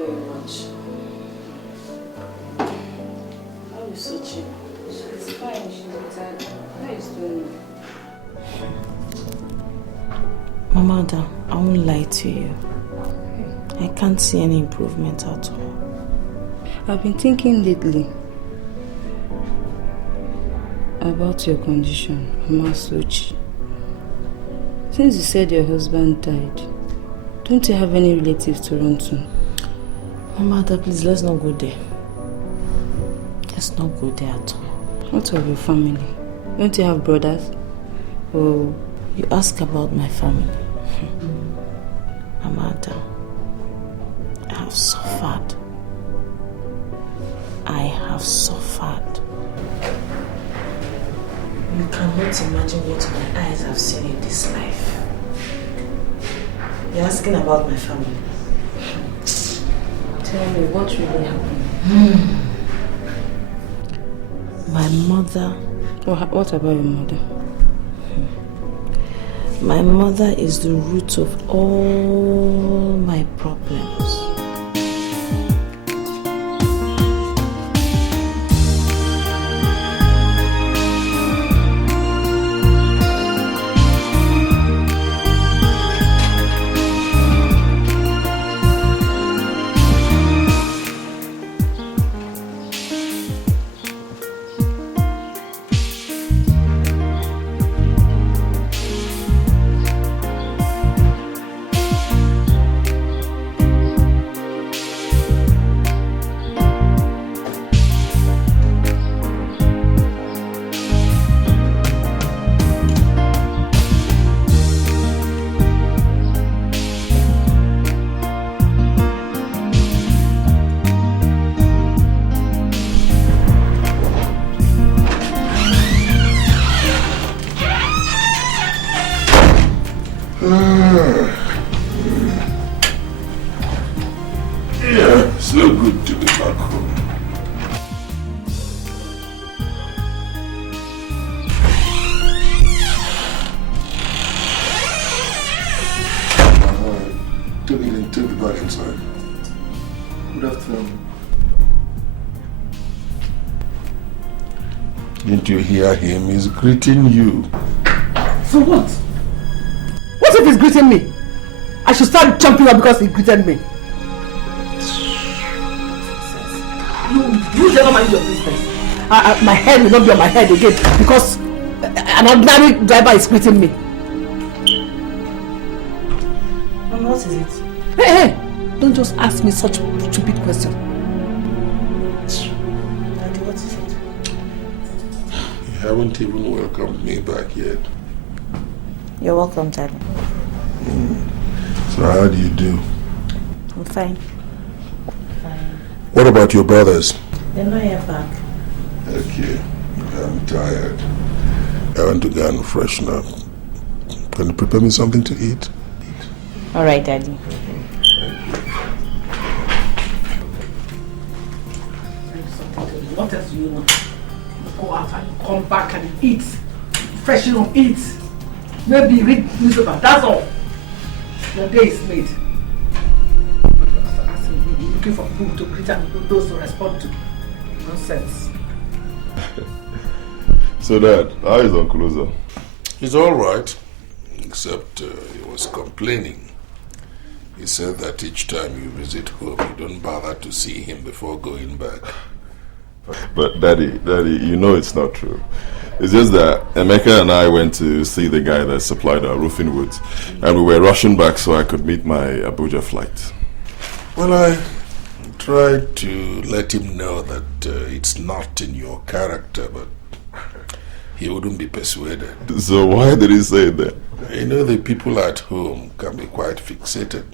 very much. How is Sochi? She's fine, she's retired. How is doing? Mama, I won't lie to you. I can't see any improvement at all. I've been thinking lately about your condition, Mama Sochi. Since you said your husband died, don't you have any relatives to run to? Mama, please, let's not go there. Let's not go there at all. What of your family? Don't you have brothers? Oh, you ask about my family. Mama, I have suffered. I have suffered. You cannot imagine what my eyes have seen in this life. You're asking about my family. Tell me, what really happened? My mother. What about your mother? My mother is the root of all my problems. Him is greeting you. For what? What if he's greeting me? I should start jumping up because he greeted me. You never mind your business. My head will not be on my head again because an ordinary driver is greeting me. And what is it? Hey, don't just ask me such stupid questions. You haven't even welcomed me back yet. You're welcome, Daddy. So how do you do? I'm fine. What about your brothers? They're not yet back. Okay. I'm tired. I want to go and freshen up. Can you prepare me something to eat? All right, Daddy. What else do you know? Go out and come back and eat. Freshen up, eat. Maybe read newspaper, that's all. Your day is made. You're looking for food to greet and those to respond to. Nonsense. So Dad, how is Uncle Ozo? He's alright, except he was complaining. He said that each time you visit home, you don't bother to see him before going back. But Daddy, you know it's not true. It's just that Emeka and I went to see the guy that supplied our roofing wood, and we were rushing back so I could meet my Abuja flight. Well, I tried to let him know that it's not in your character, but he wouldn't be persuaded. So why did he say that? You know, the people at home can be quite fixated.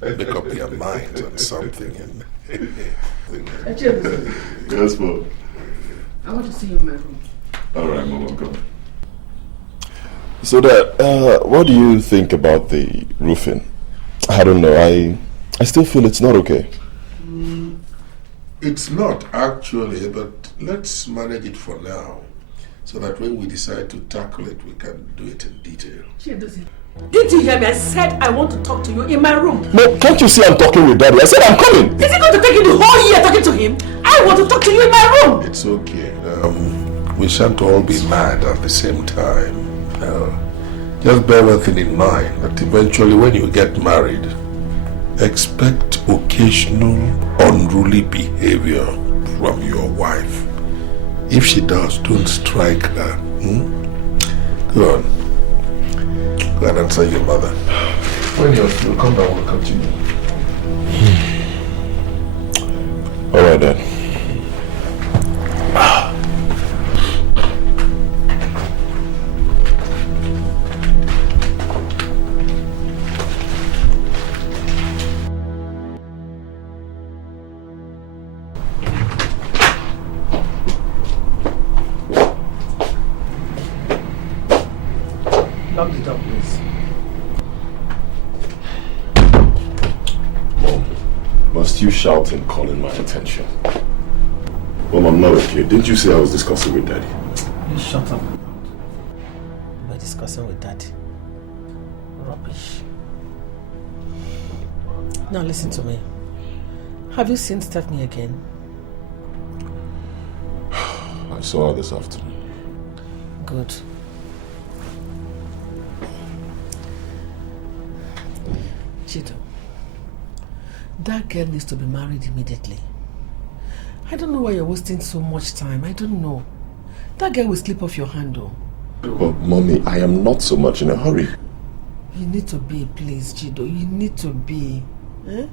They make up their minds on something and... Yes, Mom. I want to see you in my room. All right, Mom, I'm coming. So Dad, what do you think about the roofing? I don't know, I still feel it's not okay. It's not actually, but let's manage it for now, so that when we decide to tackle it, we can do it in detail. Didn't you hear me? I said I want to talk to you in my room. No, can't you see I'm talking with Daddy? I said I'm coming. Is it going to take you the whole year talking to him? I want to talk to you in my room. It's okay. We shan't all be mad at the same time. Just bear one thing in mind, that eventually when you get married, expect occasional unruly behavior from your wife. If she does, don't strike her. Go on. Go and answer your mother. When you're through, come back, we'll continue. Alright then. Lock the door, please. Mom, must you shout and call in my attention? Mom, I'm not okay. Didn't you say I was discussing with Daddy? You shut up. We're discussing with Daddy. Rubbish. Now listen to me. Have you seen Stephanie again? I saw her this afternoon. Good. Chito, that girl needs to be married immediately. I don't know why you're wasting so much time. I don't know. That girl will slip off your hand, though. But Mommy, I am not so much in a hurry. You need to be, please, Chido. You need to be. Eh?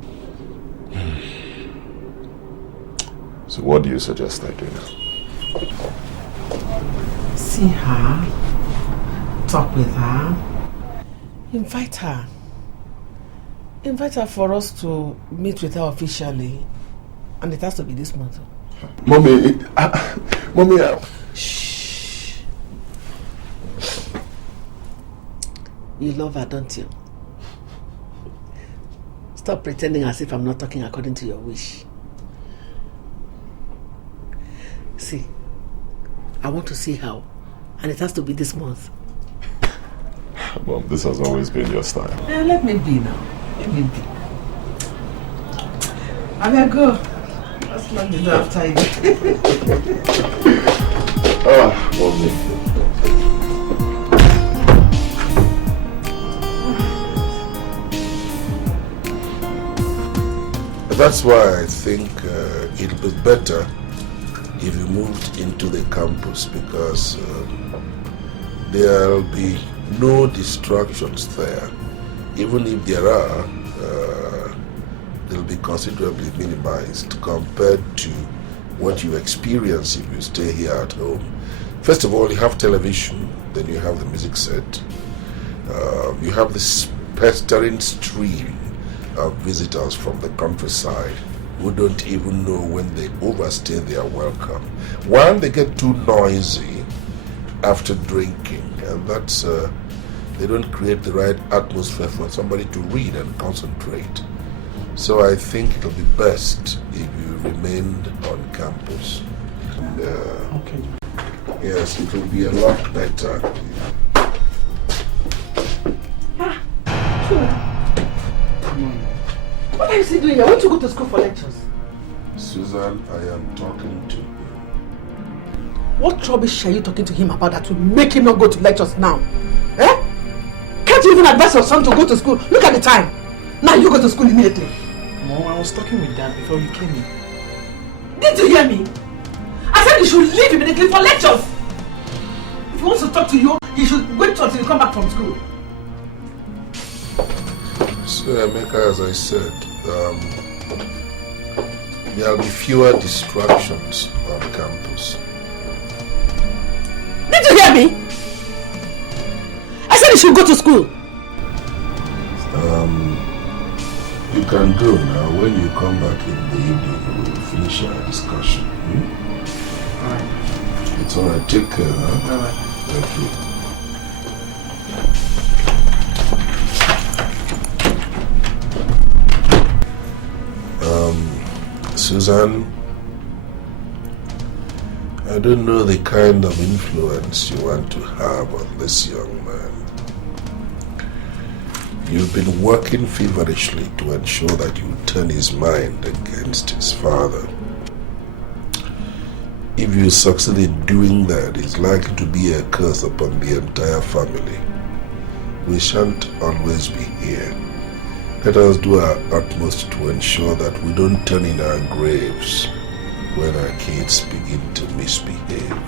So what do you suggest I do now? See her, talk with her, invite her. Invite her for us to meet with her officially, and it has to be this month. Mommy, Mommy, Shh. You love her, don't you? Stop pretending as if I'm not talking according to your wish. See, I want to see her, and it has to be this month. Mom, this has always been your style. Let me be now. Let me be. I will go. Let's lock the door after you. Mommy. That's why I think it'll be better if you moved into the campus, because there'll be no distractions there. Even if there are, they'll be considerably minimized compared to what you experience if you stay here at home. First of all, you have television, then you have the music set. You have this pestering stream of visitors from the countryside who don't even know when they overstay their welcome. One, they get too noisy after drinking, and that's they don't create the right atmosphere for somebody to read and concentrate. So I think it'll be best if you remained on campus. And, Okay. yes, it will be a lot better. What are you still doing here? I want to go to school for lectures. Susan, I am talking to you. What rubbish are you talking to him about that will make him not go to lectures now? Eh? Can't you even advise your son to go to school? Look at the time. Now you go to school immediately. Mom, I was talking with Dad before you came in. Did you hear me? I said you should leave immediately for lectures. If he wants to talk to you, he should wait until you come back from school. So, Emeka, as I said, there will be fewer distractions on campus. Did you hear me? I said you should go to school. You can go now. When you come back in the evening, we will finish our discussion. Alright. It's alright. Take care, huh? Alright. Thank you. Susan, I don't know the kind of influence you want to have on this young man. You've been working feverishly to ensure that you turn his mind against his father. If you succeed in doing that, it's likely to be a curse upon the entire family. We shan't always be here. Let us do our utmost to ensure that we don't turn in our graves when our kids begin to misbehave.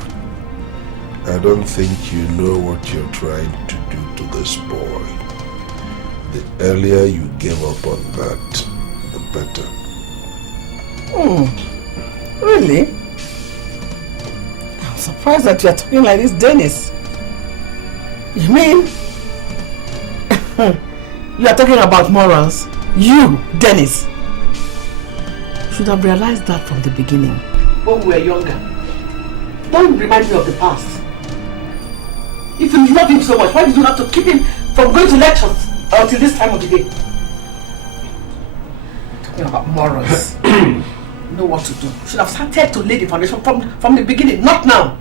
I don't think you know what you're trying to do to this boy. The earlier you give up on that, the better. Really? I'm surprised that you are talking like this, Dennis. You mean you are talking about morals? You, Dennis, should have realized that from the beginning, when we were younger. Don't remind me of the past. If you love him so much, why did you have to keep him from going to lectures until this time of the day? Talking about morals. You know what to do. Should have started to lay the foundation from the beginning, not now.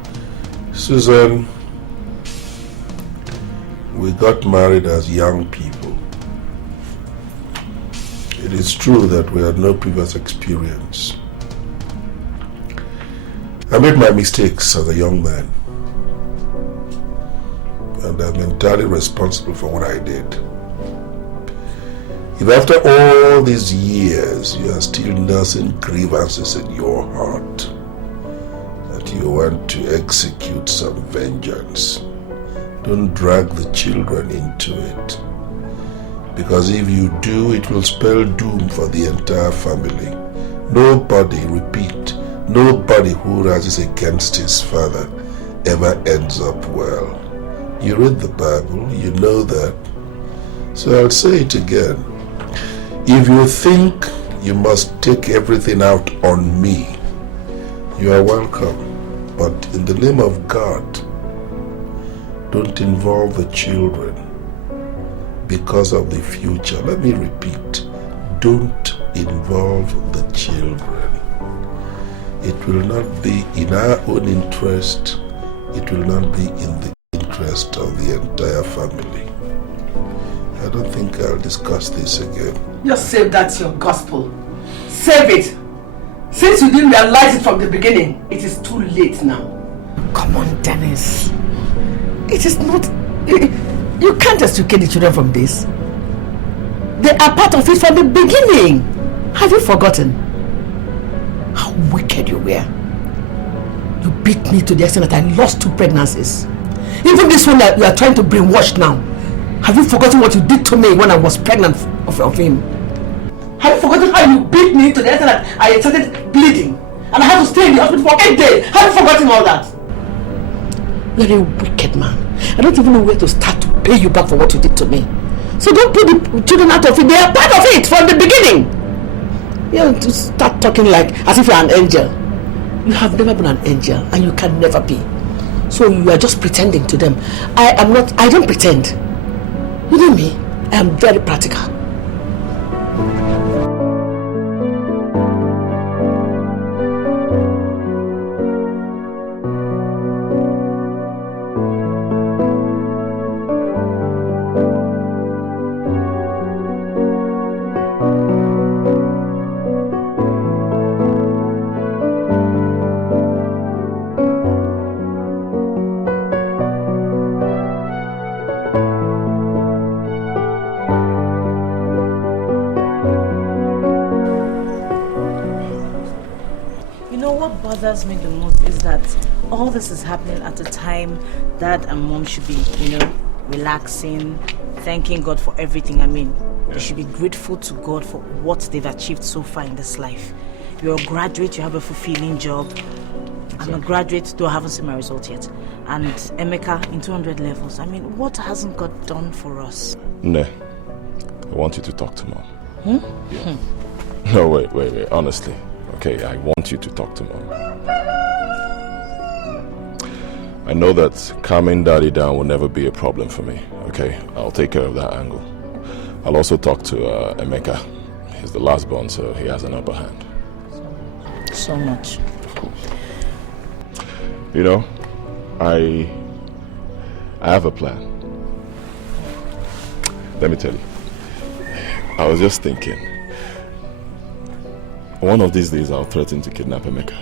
Susan, we got married as young people. It is true that we had no previous experience. I made my mistakes as a young man, and I'm entirely responsible for what I did. If after all these years you are still nursing grievances in your heart, that you want to execute some vengeance, don't drag the children into it. Because if you do, it will spell doom for the entire family. Nobody, repeat, nobody who rises against his father ever ends up well. You read the Bible, you know that. So I'll say it again. If you think you must take everything out on me, you are welcome. But in the name of God, don't involve the children because of the future. Let me repeat, don't involve the children. It will not be in our own interest. It will not be in the interest of the entire family. I don't think I'll discuss this again. Just save that your gospel. Save it. Since you didn't realize it from the beginning, it is too late now. Come on, Dennis. It is not... You can't extricate the children from this. They are part of it from the beginning. Have you forgotten how wicked you were? You beat me to the extent that I lost 2 pregnancies. Even this one that you are trying to brainwash now. Have you forgotten what you did to me when I was pregnant of him? Have you forgotten how you beat me to the extent that I started bleeding and I had to stay in the hospital for 8 days? Have you forgotten all that? You're a wicked man. I don't even know where to start to pay you back for what you did to me. So don't put the children out of it. They are part of it from the beginning. You have to start talking like as if you're an angel. You have never been an angel and you can never be. So you are just pretending to them. I don't pretend. You know me, I am very practical. Me the most is that all this is happening at a time Dad and Mom should be, relaxing, thanking God for everything. I mean, they should be grateful to God for what they've achieved so far in this life. You're a graduate, you have a fulfilling job. I'm a graduate, though I haven't seen my result yet. And Emeka in 200 levels. I mean, what hasn't God done for us? Ne, I want you to talk to Mom. Yeah. No, wait, honestly. Okay, I want you to talk to Mom. I know that calming Daddy down will never be a problem for me, okay? I'll take care of that angle. I'll also talk to Emeka. He's the last born, so he has an upper hand. So much. Of course. I have a plan. Let me tell you. I was just thinking. One of these days, I'll threaten to kidnap Emeka.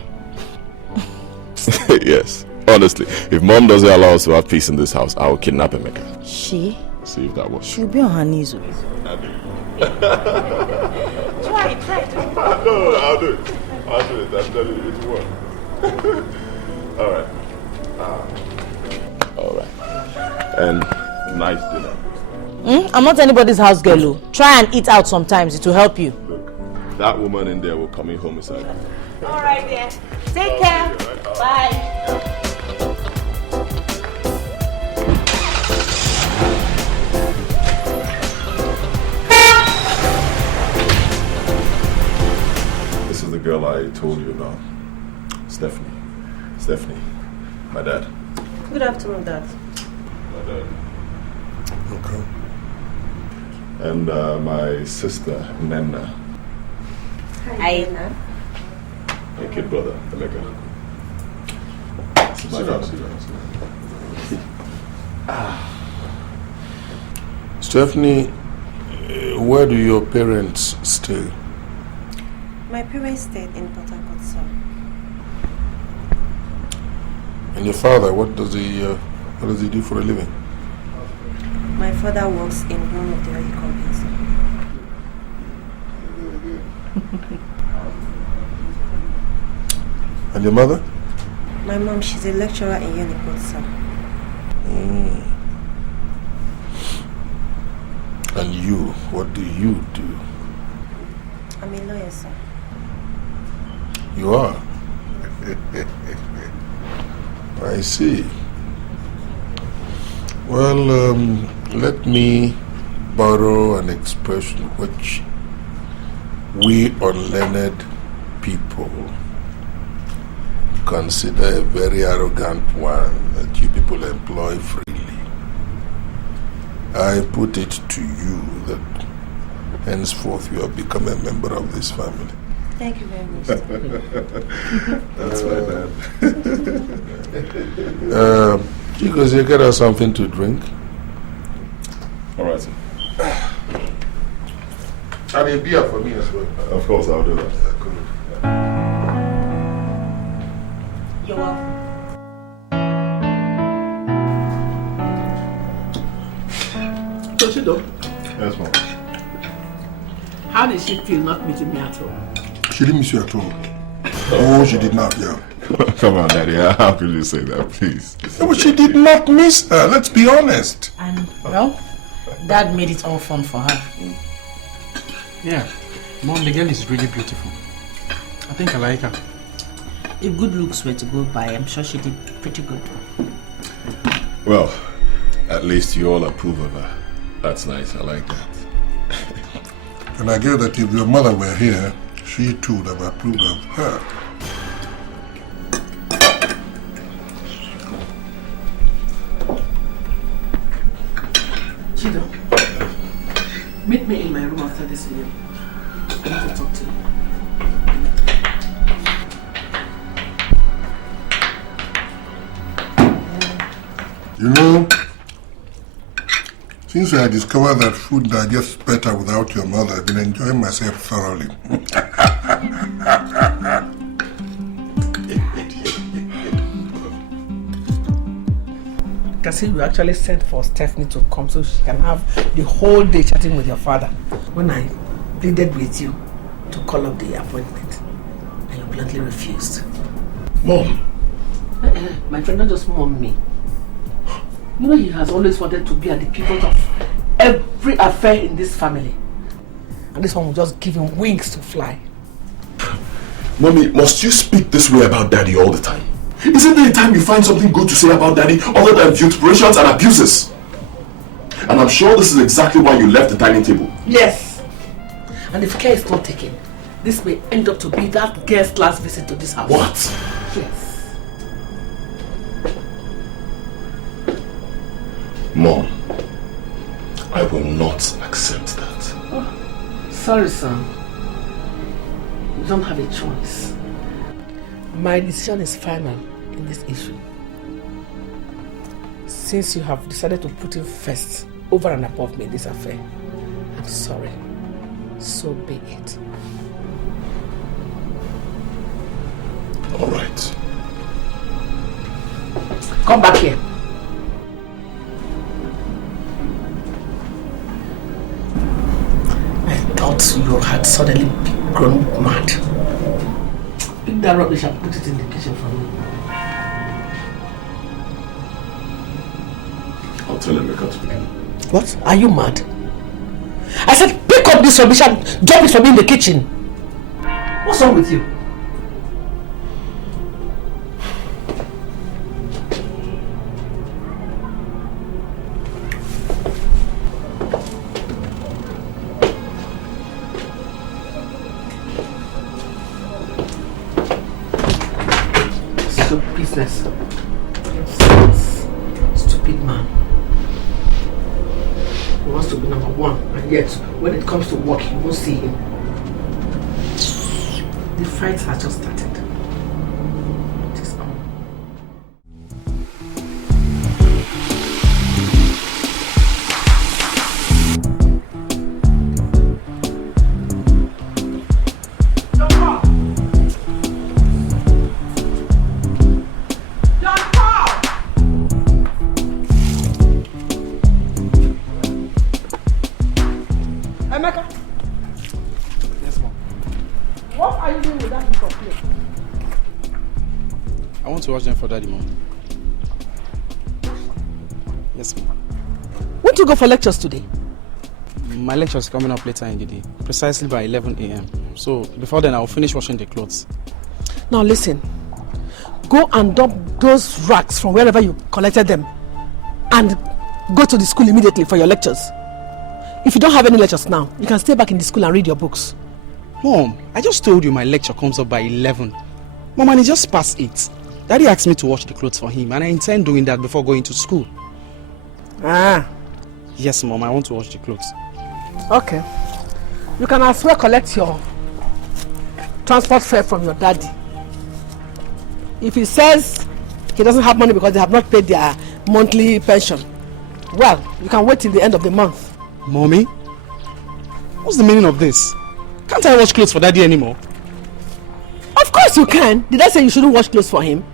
Yes, honestly. If Mom doesn't allow us to have peace in this house, I'll kidnap Emeka. She? See if that works. She'll be on her knees. Try. No, I'll do it. I'm telling you, it will work. Alright. Alright. And nice dinner. I'm not anybody's house girl. Try and eat out sometimes, it will help you. Look, that woman in there will come in homicide. Alright then. Take care. Bye. This is the girl I told you about. Stephanie. Stephanie. My dad. Good afternoon, Dad. My dad. Okay. And my sister, Nena. Hi, Nana. My kid brother, Emeka. My dad. Stephanie, where do your parents stay? My parents stayed in Port Harcourt, sir. And your father, what does he do for a living? My father works in one of the oil companies, sir. And your mother? My mom, she's a lecturer in Uniport, sir. And you, what do you do? I'm a lawyer, sir. You are? I see. Well, let me borrow an expression which we unlearned people consider a very arrogant one that you people employ freely. I put it to you that henceforth you have become a member of this family. Thank you very much, sir. That's my dad. Chicos, you get us something to drink? All right, sir. And a beer for me as well. Of course, I'll do that. You're welcome. Toshido, Yes, Mom. how did she feel not meeting me at all? She didn't miss you at all. Oh, she did not, yeah. Come on, Daddy. How could you say that, please? No, but she did not miss her, let's be honest. And, well, Dad made it all fun for her. Yeah. Mom, the girl is really beautiful. I think I like her. If good looks were to go by, I'm sure she did pretty good. Well, at least you all approve of her. That's nice. I like that. And I guess that if your mother were here, she too would have approved of her. Chido, meet me in my room after this meal. I need to talk to you. You know, since I discovered that food digests better without your mother, I've been enjoying myself thoroughly. Kasi, you actually sent for Stephanie to come so she can have the whole day chatting with your father. When I pleaded with you to call up the appointment, and you bluntly refused. Mom. My friend, don't just mom me. You know he has always wanted to be at the pivot of every affair in this family. And this one will just give him wings to fly. Mommy, must you speak this way about Daddy all the time? Isn't there a time you find something good to say about Daddy other than vituperations and abuses? And I'm sure this is exactly why you left the dining table. Yes. And if care is not taken, this may end up to be that girl's last visit to this house. What? Yes. Mom, I will not accept that. Oh, sorry, son. You don't have a choice. My decision is final in this issue. Since you have decided to put him first, over and above me in this affair, I'm sorry. So be it. All right. Come back here. I thought you had suddenly grown mad. Pick that rubbish and put it in the kitchen for me. I'll tell Emeka to pick it. What? Are you mad? I said pick up this rubbish and drop it for me in the kitchen. What's wrong with you? So business. Stupid man. He wants to be number one, and yet when it comes to work, you won't see him. The fights have just started. It is on. Emeka, Yes, Mom. what are you doing with that piece of plate? I want to watch them for Daddy, Mom. Yes, Mom. Won't you go for lectures today? My lecture is coming up later in the day, precisely by 11 a.m. So before then, I'll finish washing the clothes. Now listen, go and dump those racks from wherever you collected them and go to the school immediately for your lectures. If you don't have any lectures now, you can stay back in the school and read your books. Mom, I just told you my lecture comes up by 11. Mom, and it's just past 8. Daddy asked me to wash the clothes for him, and I intend doing that before going to school. Ah, Yes, Mom, I want to wash the clothes. okay. You can as well collect your transport fare from your daddy. If he says he doesn't have money because they have not paid their monthly pension, well, you can wait till the end of the month. Mommy? What's the meaning of this? Can't I wash clothes for Daddy anymore? Of course you can. Did I say you shouldn't wash clothes for him?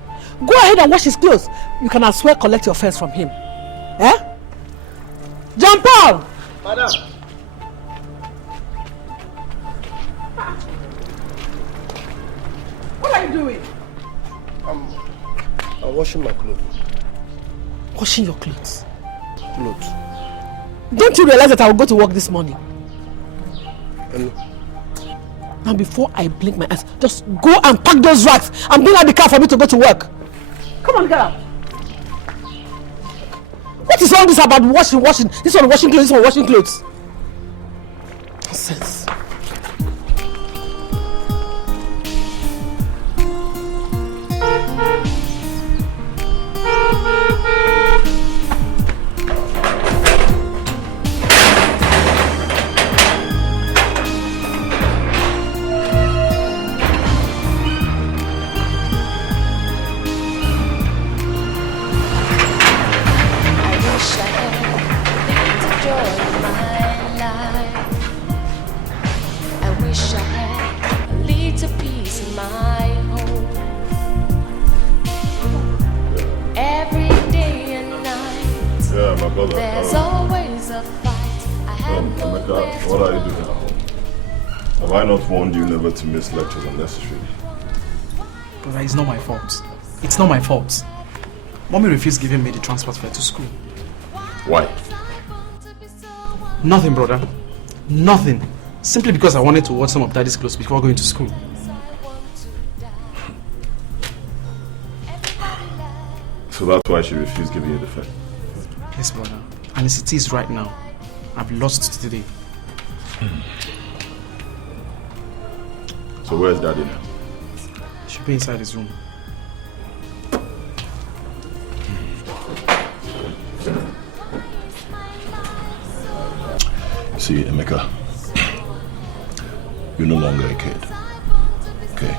Go ahead and wash his clothes. You can as well collect your fares from him. Eh? John Paul! Madam. What are you doing? I'm washing my clothes. Washing your clothes. Clothes. Don't you realize that I will go to work this morning? And Now before I blink my eyes, just go and pack those racks and bring out the car for me to go to work. Come on, get out. What is all this about washing? This one washing clothes, this one washing clothes. Nonsense. There's always a fight. Emeka, what are you doing at home? Have I not warned you never to miss lectures unnecessarily? Brother, it's not my fault. It's not my fault. Mommy refused giving me the transport fare to school. Why? Nothing, brother. Nothing. Simply because I wanted to wash some of Daddy's clothes before going to school. So that's why she refused giving you the fare? Yes, brother. And as it is right now, I've lost today. So where's Daddy now? He should be inside his room. See, Emeka, you're no longer a kid. Okay?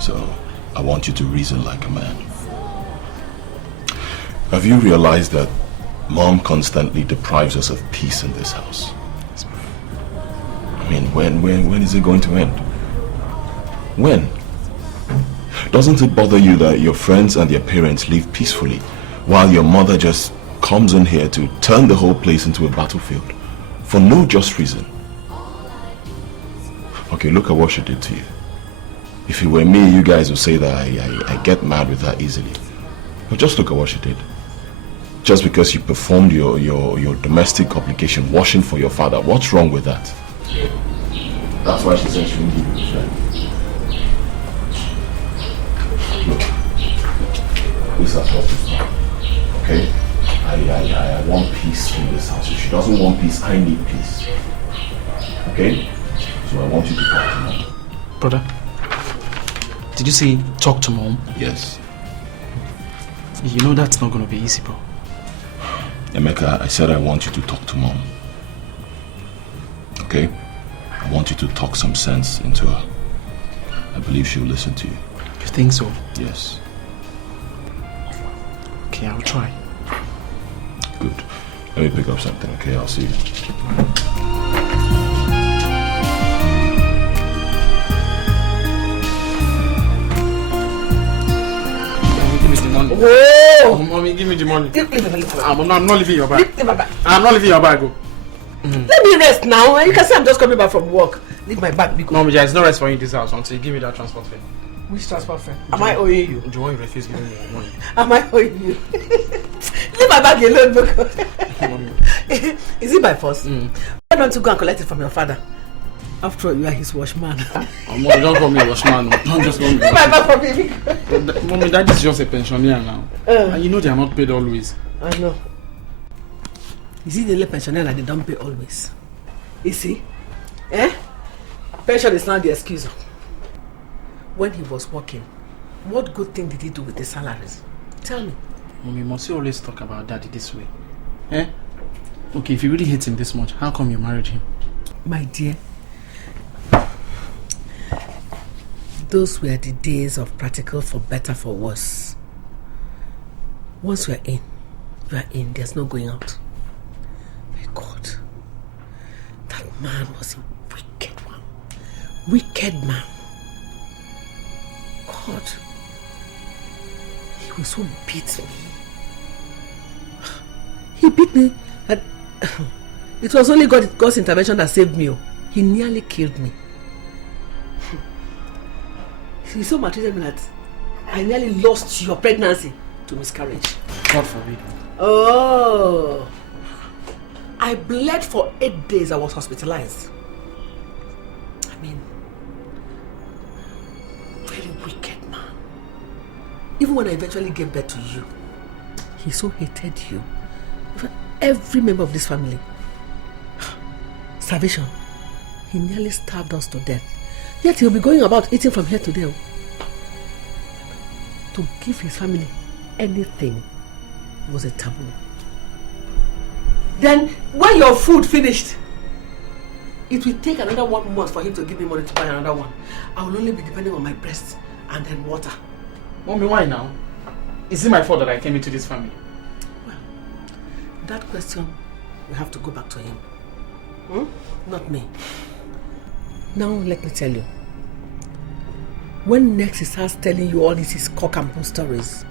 So, I want you to reason like a man. Have you realized that Mom constantly deprives us of peace in this house? I mean, when is it going to end? When? Doesn't it bother you that your friends and their parents live peacefully while your mother just comes in here to turn the whole place into a battlefield for no just reason? Okay, look at what she did to you. If it were me, you guys would say that I get mad with her easily. But just look at what she did. Just because you performed your domestic obligation, washing for your father, what's wrong with that? That's why she said she wouldn't give you a friend. Look, this has got to stop. Okay? I want peace in this house. If she doesn't want peace, I need peace. Okay? So I want you to talk to mom. Brother, did you say talk to mom? Yes. You know that's not going to be easy, bro. Emeka, I said I want you to talk to mom. Okay? I want you to talk some sense into her. I believe she'll listen to you. You think so? Yes. Okay, I'll try. Good. Let me pick up something, okay? I'll see you. Give me the money. Whoa! Mommy, give me the money. I'm I'm not leaving your bag. I'm not leaving your bag. Go. Let me rest now. You can say I'm just coming back from work. Leave my bag because... Mommy, there's no rest for you in this house until you give me that transport fare. Which transport fare? Am I owing you? Do you want to refuse giving me your money? Am I owing you? Leave my bag alone because... Is it by force? Why don't you go and collect it from your father? After all, you are his washman. Mommy, don't call me a washman. Don't just call me. Leave my bag from me. Mommy, that is just a pensioner now. And you know they are not paid always. I know. Is it the little pensioner that they don't pay always? You see? Eh? Pension is not the excuse. When he was working, what good thing did he do with the salaries? Tell me. Mommy, must you always talk about daddy this way? Eh? Okay, if you really hate him this much, how come you married him? My dear, those were the days of practical for better, for worse. Once you are in, you are in. There's no going out. My God, that man was a wicked one. Wicked man. God, he was so beat me. He beat me that it was only God's intervention that saved me. He nearly killed me. He so maltreated me that I nearly lost your pregnancy to miscarriage. God forbid. Oh, I bled for 8 days. I was hospitalized. I mean, very wicked man. Even when I eventually gave birth to you, he so hated you. Every member of this family. Starvation. He nearly starved us to death. Yet he'll be going about eating from here to there. To give his family anything was a taboo. Then, when your food finished, it will take another 1 month for him to give me money to buy another one. I will only be depending on my breast and then water. Mommy, why now? Is it my fault that I came into this family? Well, that question, we have to go back to him. Not me. Now, let me tell you. When next he starts telling you all these cock and bull stories,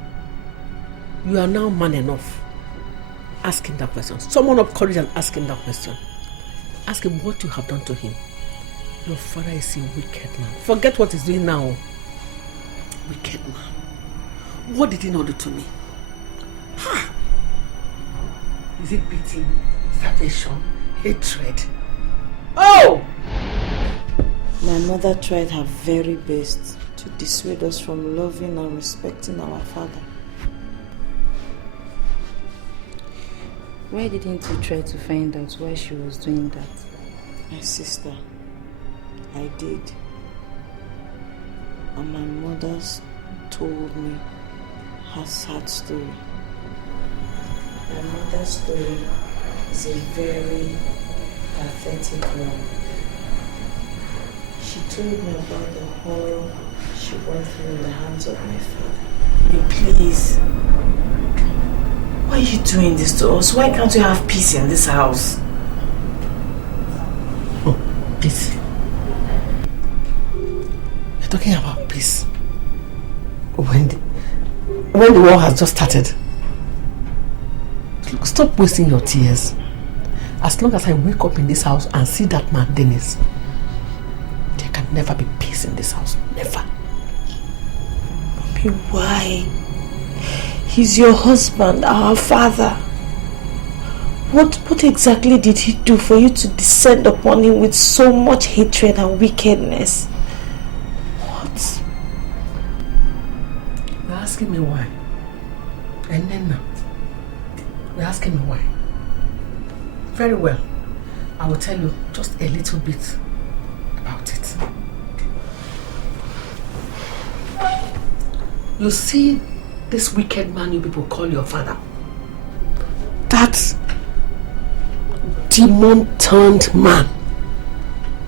you are now man enough. Ask him that question. Summon up courage and ask him that question. Ask him what you have done to him. Your father is a wicked man. Forget what he's doing now. Wicked man. What did he not do to me? Is it beating, starvation, hatred? Oh! My mother tried her very best to dissuade us from loving and respecting our father. Why didn't you try to find out why she was doing that? My sister, I did. And my mother told me her sad story. My mother's story is a very pathetic one. She told me about the horror she went through in the hands of my father. Hey, please. Why are you doing this to us? Why can't we have peace in this house? Oh, peace? You're talking about peace when the war has just started. Look, stop wasting your tears. As long as I wake up in this house and see that man Dennis, there can never be peace in this house. Never. Mommy, why? He's your husband, our father. What exactly did he do for you to descend upon him with so much hatred and wickedness? What? You're asking me why? And then now, you're asking me why? Very well. I will tell you just a little bit about it. You see this wicked man you people call your father? That demon-turned man.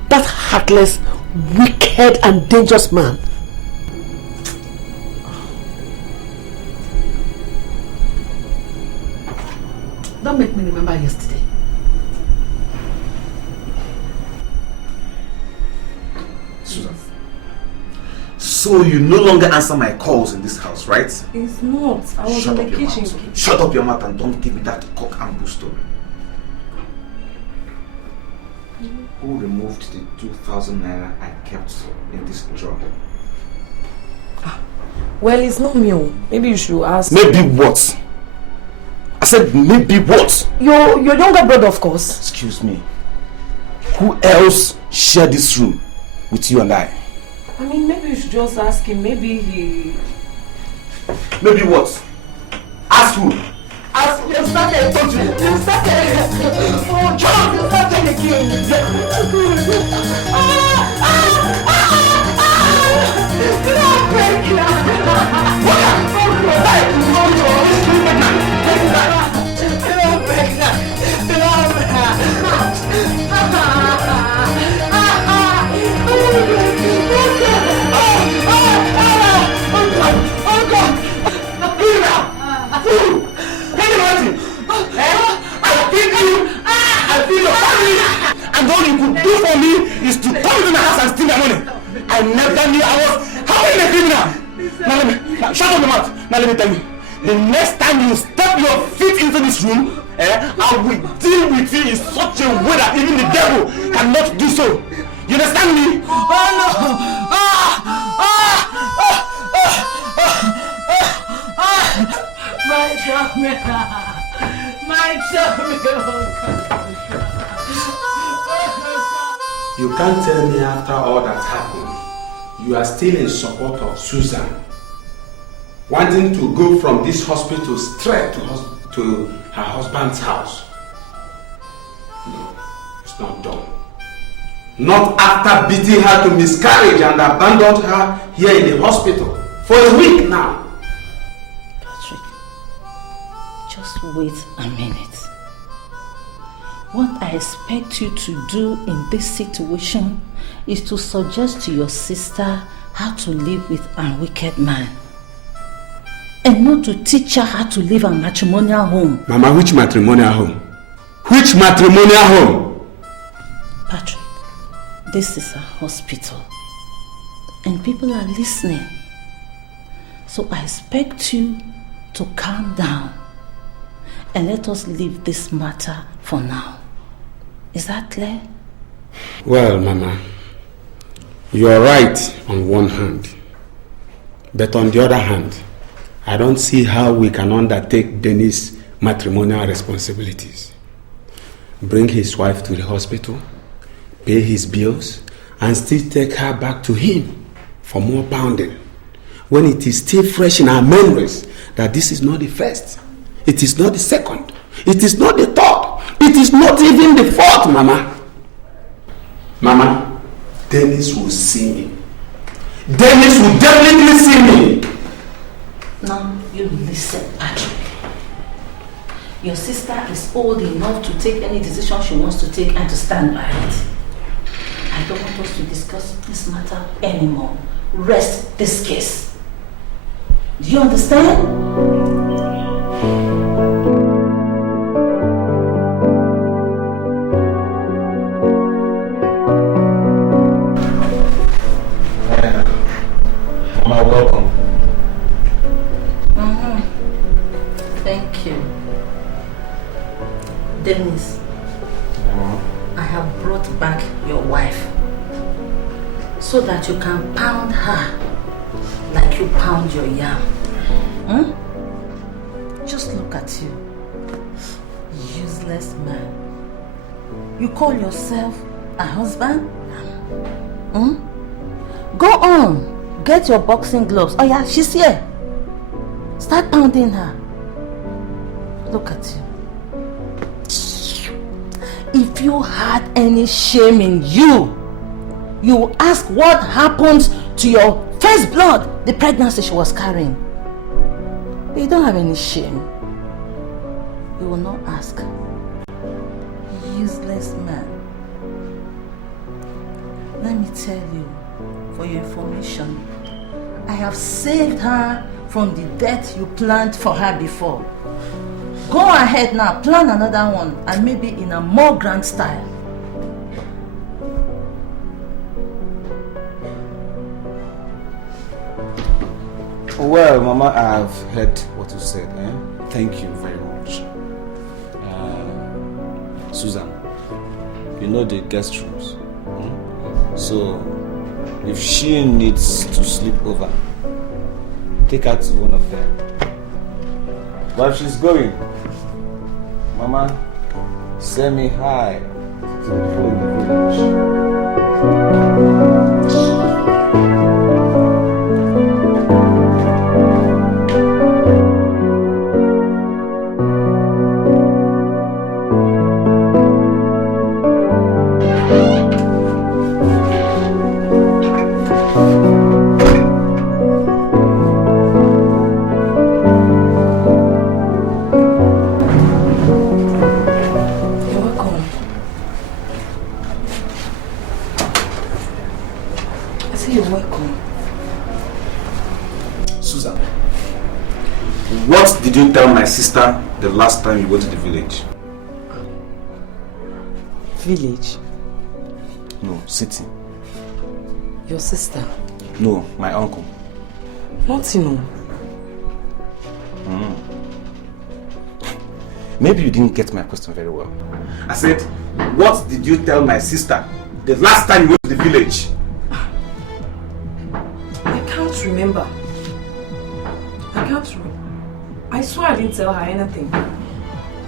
That heartless, wicked and dangerous man. Don't make me remember yesterday. Susan. So you no longer answer my calls in this house, right? It's not. I was in the kitchen. Shut up your mouth and don't give me that cock and bull story. Who removed the 2,000 naira I kept in this drawer? Well, it's not me. Maybe you should ask. Maybe what? I said maybe what? Your younger brother, of course. Excuse me. Who else shared this room with you and I? I mean, maybe you should just ask him. Maybe he... Maybe what? Ask who? Ask him. You started. You started. Oh, John, you started again. And all you could do for me is to come into my house and steal my money. I never knew I was having a criminal. Now shut up your mouth. Now let me tell you. The next time you step your feet into this room, I will deal with you in such a way that even the devil cannot do so. You understand me? Oh no! My tummy! My tummy! You can't tell me after all that happened, you are still in support of Susan, wanting to go from this hospital straight to her husband's house. No, it's not done. Not after beating her to miscarriage and abandoned her here in the hospital for a week now. Patrick, just wait a minute. What I expect you to do in this situation is to suggest to your sister how to live with a wicked man. And not to teach her how to live a matrimonial home. Mama, which matrimonial home? Which matrimonial home? Patrick, this is a hospital. And people are listening. So I expect you to calm down. And let us leave this matter for now. Is that clear? Well, Mama, you are right on one hand. But on the other hand, I don't see how we can undertake Dennis' matrimonial responsibilities. Bring his wife to the hospital, pay his bills, and still take her back to him for more pounding. When it is still fresh in our memories that this is not the first, it is not the second, it is not the third, it is not even the fourth, Mama. Mama, Dennis will see me. Dennis will definitely see me. Now you listen, Patrick. Your sister is old enough to take any decision she wants to take and to stand by it. I don't want us to discuss this matter anymore. Rest this case. Do you understand? Dennis, I have brought back your wife so that you can pound her like you pound your yam. Just look at you. Useless man. You call yourself a husband? Go on. Get your boxing gloves. Oh yeah, she's here. Start pounding her. Look at you. If you had any shame in you, you will ask what happened to your first blood, the pregnancy she was carrying. But you don't have any shame. You will not ask. Useless man. Let me tell you, for your information, I have saved her from the death you planned for her before. Go ahead now, plan another one, and maybe in a more grand style. Well, Mama, I've heard what you said. Thank you very much. Susan, you know the guest rooms. So, if she needs to sleep over, take her to one of them. But if she's going, Mama, send me hi to the village. Did you tell my sister the last time you went to the village? Village? No, city. Your sister? No, my uncle. Nothing. Maybe you didn't get my question very well. I said, what did you tell my sister the last time you went to the village? I can't remember. I swear I didn't tell her anything.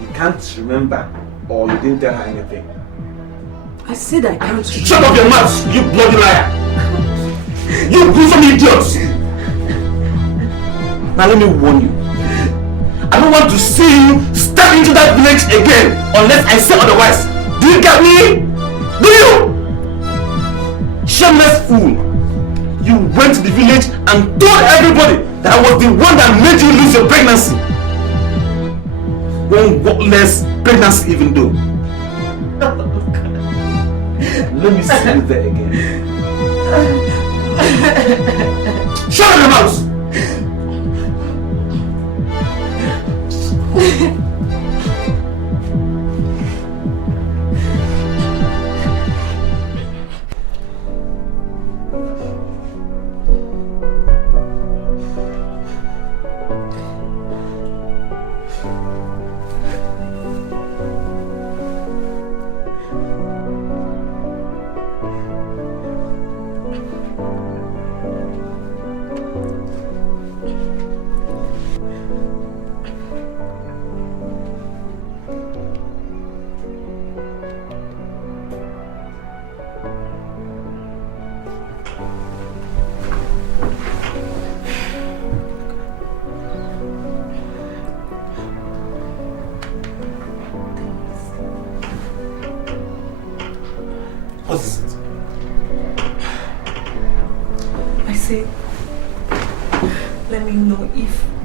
You can't remember, or you didn't tell her anything? I said I can't remember. Shut up your mouth, you bloody liar! You gruesome idiots! Now let me warn you. I don't want to see you step into that village again unless I say otherwise. Do you get me? Do you? Shameless fool! You went to the village and told everybody that I was the one that made you lose your pregnancy. One worthless pregnancy even though. Let me see you there again. Shut up your mouth!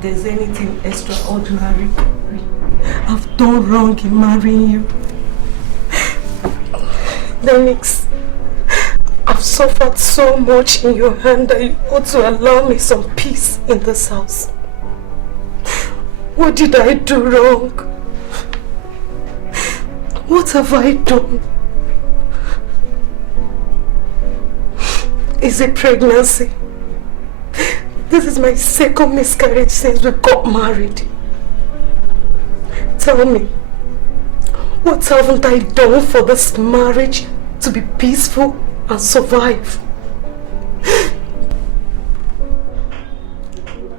There's anything extraordinary I've done wrong in marrying you. Lennox, I've suffered so much in your hand that you ought to allow me some peace in this house. What did I do wrong? What have I done? Is it pregnancy? This is my second miscarriage since we got married. Tell me, What haven't I done for this marriage to be peaceful and survive?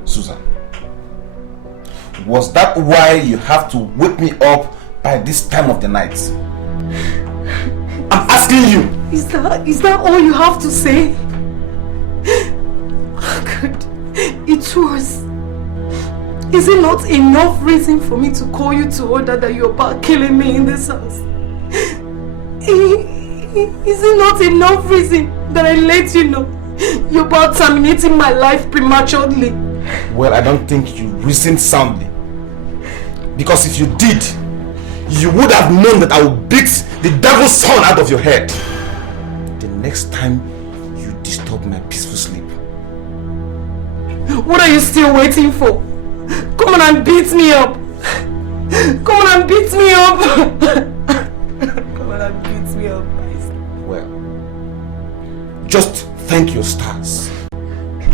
Susan, was that why you have to wake me up by this time of the night? I'm asking you. Is that all you have to say? Good. It was. Is it not enough reason for me to call you to order that you're about killing me in this house? Is it not enough reason that I let you know you're about terminating my life prematurely? Well, I don't think you reasoned soundly. Because if you did, you would have known that I would beat the devil's son out of your head the next time you disturb my peaceful sleep. What are you still waiting for? Come on and beat me up! Come on and beat me up! Come on and beat me up, guys. Well, just thank your stars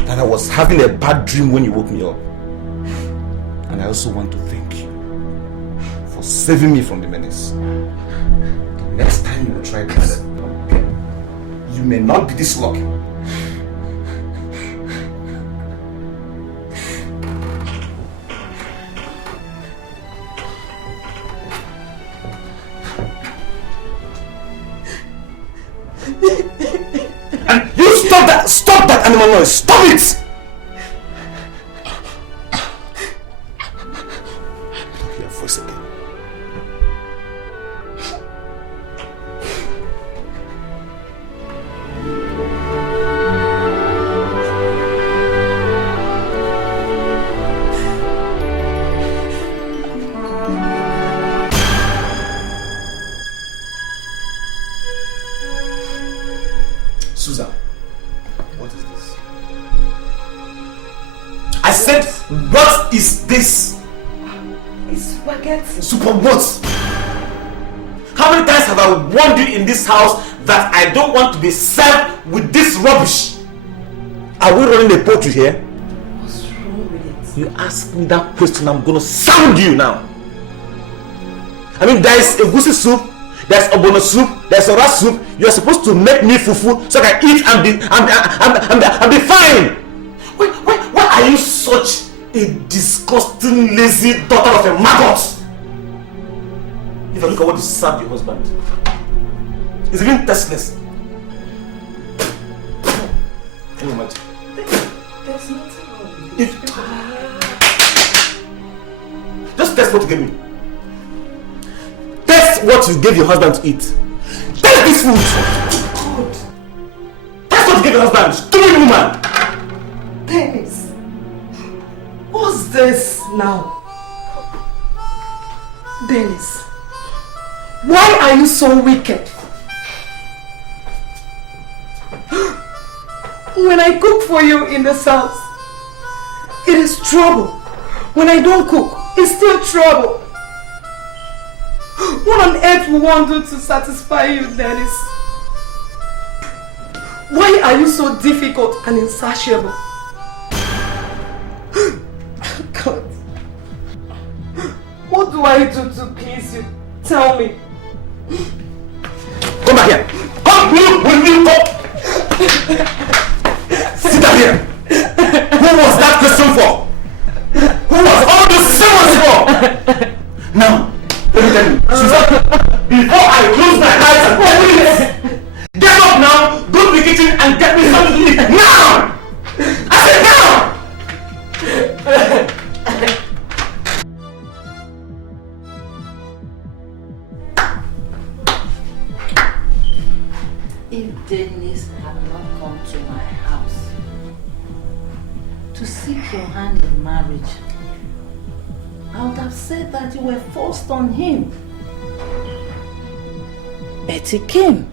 that I was having a bad dream when you woke me up. And I also want to thank you for saving me from the menace. The next time you try this, you may not be this lucky. And you stop that animal noise, stop it! Your voice again. Susan, what is this? I said, what is this? It's spaghetti. Super what? How many times have I warned you in this house that I don't want to be served with this rubbish? Are we running a poultry here? What's wrong with it? You ask me that question, I'm gonna sound you now. I mean, there is a goosey soup, there's ogbono soup, there's a rat soup. You are supposed to make me fufu so I can eat and be fine. Why are you such a disgusting, lazy daughter of a maggot? If I look at what you served your husband, it's even tasteless. Can you imagine? There's nothing wrong with it. Just taste what you gave me. Taste what you gave your husband to eat. Taste this food. Good. Taste what you gave your husband. Stupid woman. Dennis, what's this now? Dennis, why are you so wicked? When I cook for you in this house, it is trouble. When I don't cook, it's still trouble. What on earth will one do to satisfy you, Dennis? Why are you so difficult and insatiable? God, what do I do to please you? Tell me. Come back here. Come, will you come? Sit down here. Who was that question for? Who was all this sermons for? Now, let me tell you, Susan, before I close my eyes and open it, get up now, go to the kitchen and get me something to eat. Now! I said now! If Dennis had not come to my house to seek your hand in marriage, I would have said that you were forced on him. But he came.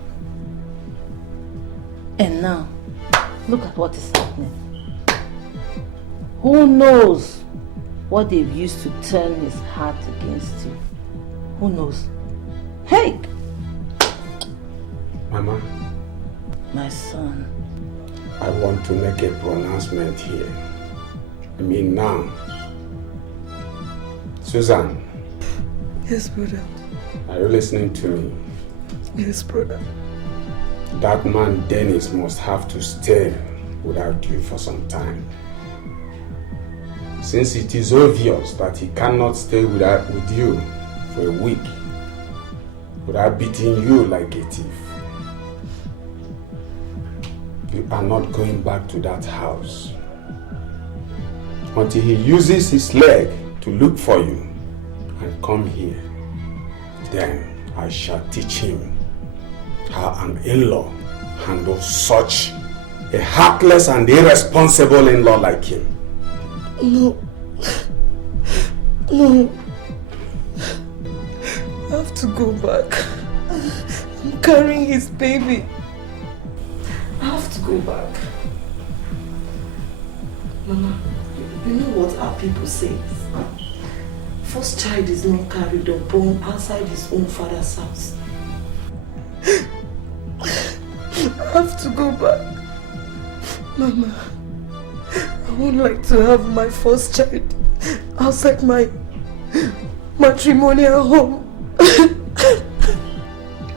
And now, look at what is happening. Who knows what they've used to turn his heart against you? Who knows? Hey! Mama, My son. I want to make a pronouncement here. I mean now. Susan. Yes, brother. Are you listening to me? Yes, brother. That man Dennis must have to stay without you for some time. Since it is obvious that he cannot stay with you for a week without beating you like a thief, you are not going back to that house until he uses his leg to look for you and come here. Then I shall teach him how an in-law handles such a heartless and irresponsible in-law like him. No. No. I have to go back. I'm carrying his baby. I have to go back. Mama, you know what our people say? First child is not carried or born outside his own father's house. I have to go back. Mama, I would like to have my first child outside my matrimonial home.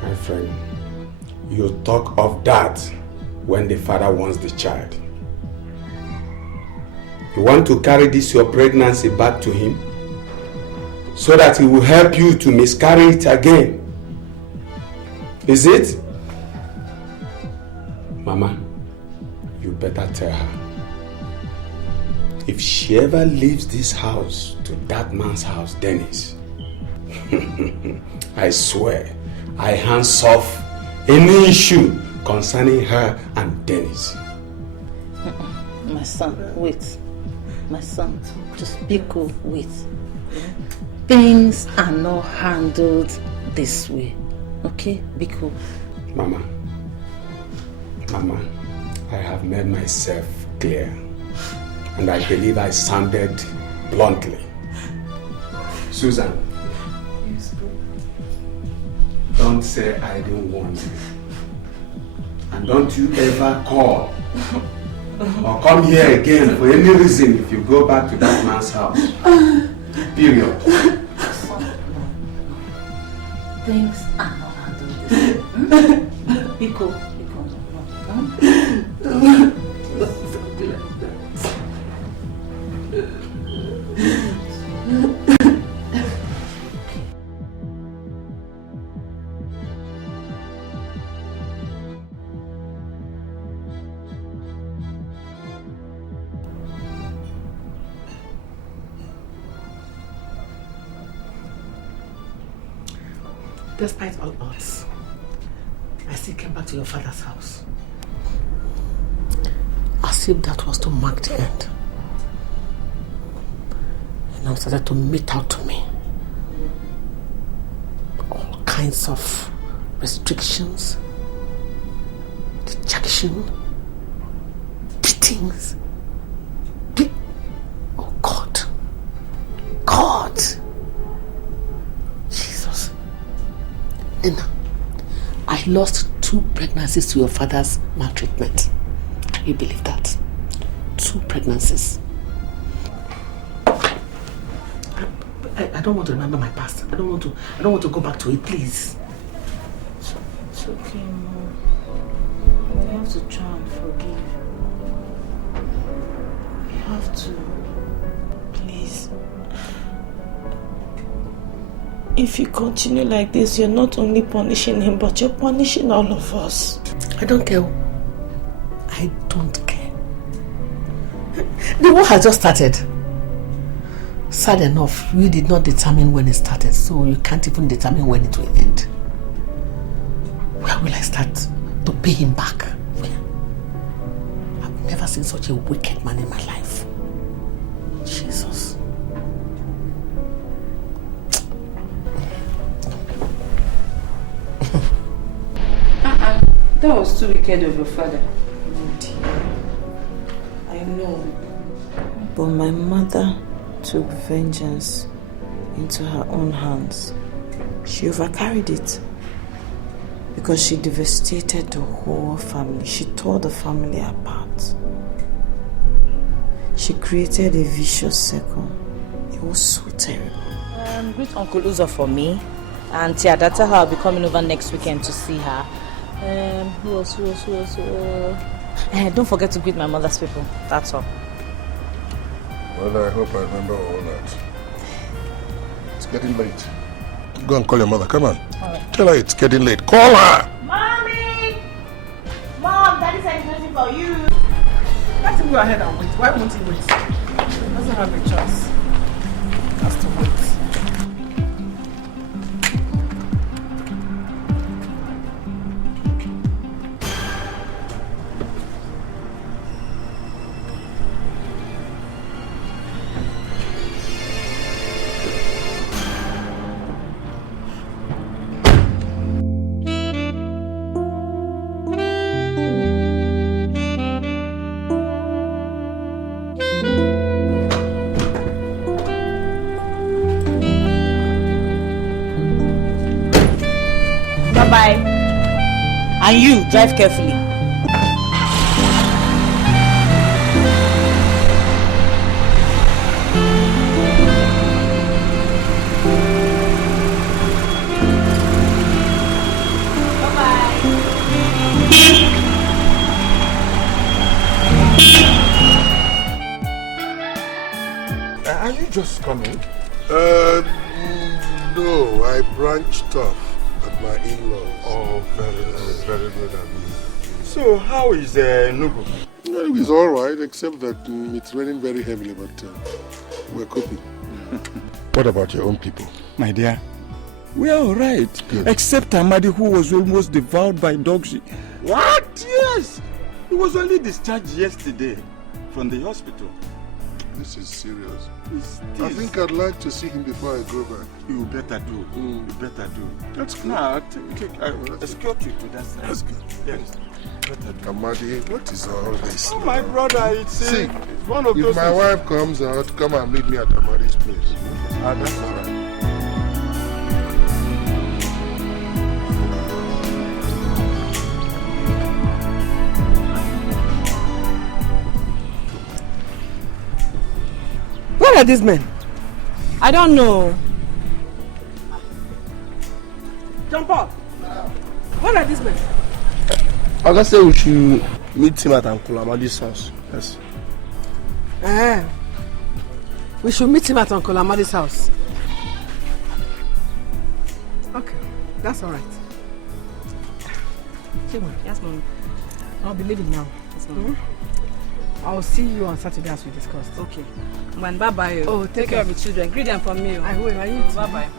My friend, you talk of that when the father wants the child. You want to carry this your pregnancy back to him so that he will help you to miscarry it again. Is it? Mama, you better tell her. If she ever leaves this house to that man's house, Dennis, I swear, I hands off any issue concerning her and Dennis. My son, wait. My son, just be cool, wait. Things are not handled this way, okay? Be cool. Mama, I have made myself clear, and I believe I sounded bluntly. Susan, Yes, bro. don't say I didn't warn you. And don't you ever call or come here again for any reason if you go back to that man's house. Period. Things are not handled this way. Be cool. Be cool. Despite all odds, I still came back to your father's house. As if that was to mark the end. And now started to mete out to me all kinds of restrictions, dejection, beatings. Oh God. God. Jesus. And I lost 2 pregnancies to your father's maltreatment. Can you believe that? 2 pregnancies. I don't want to remember my past. I don't want to go back to it, please. It's okay, Mom. You have to try and forgive. You have to. Please. If you continue like this, you're not only punishing him, but you're punishing all of us. I don't care. I don't care. The war has just started. Sad enough, you did not determine when it started, so you can't even determine when it will end. Where will I start to pay him back? I've never seen such a wicked man in my life. Jesus. That was too wicked of your father. I know. But my mother took vengeance into her own hands. She overcarried it because she devastated the whole family. She tore the family apart. She created a vicious circle. It was so terrible. Greet Uncle Uzo for me. And yeah, that's how I'll be coming over next weekend to see her. Who else? Don't forget to greet my mother's people. That's all. Well, I hope I remember all that. It's getting late. Go and call your mother. Come on. All right. Tell her it's getting late. Call her! Mommy! Mom, Daddy said he's waiting for you. Let him go ahead and wait. Why won't he wait? He doesn't have a choice. He has to wait. Bye-bye. And you, drive carefully. Are you just coming? No, I branched off at my in-laws. Oh, very good. So, how is Nugu? Well, it's all right, except that it's raining very heavily, but we're coping. What about your own people? My dear, we are all right. Good. Except Amadi, who was almost devoured by Edochie. What? Yes. He was only discharged yesterday from the hospital. This is serious. I think I'd like to see him before I go back. You better do. You better do. That's good. Now, I'll escort you to that side. That's good. Yes. Better do. Amadi, what is all this? Oh, my brother, it's one of if those my things. wife comes out, come and meet me at Amadi's place. That's all right. Where are these men? I don't know. Jump up. Where are these men? I can say we should meet him at Uncle Amadi's house. Yes. We should meet him at Uncle Amadi's house. Okay, that's all right. Yes, Mom. I'll be leaving now. Yes, Mom. I'll see you on Saturday as we discussed. Okay. Man, bye-bye. Oh, take care of the children. Greet them from me. I will. I will. Bye-bye.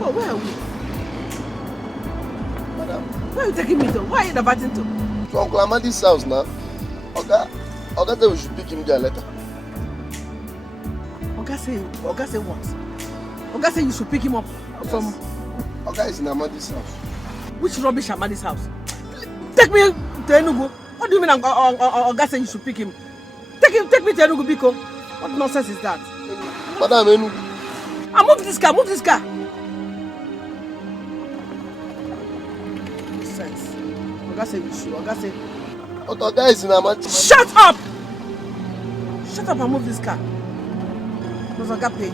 Where are we? Madam, where are you taking me to? Where are you diverting to? To Uncle Amadi's house now. Oga said we should pick him there later. Oga say what? Oga say you should pick him up from... Oga is in Amadi's house. Which rubbish Amadi's house? Take me to Enugu. What do you mean Oga say you should pick him? Take me to Enugu, Biko. What nonsense is that? Madam, Enugu. Move this car, Oga say you should. Oga say... But Oga is in Amadi. Shut up! Shut up and move this car. Does Oga pay?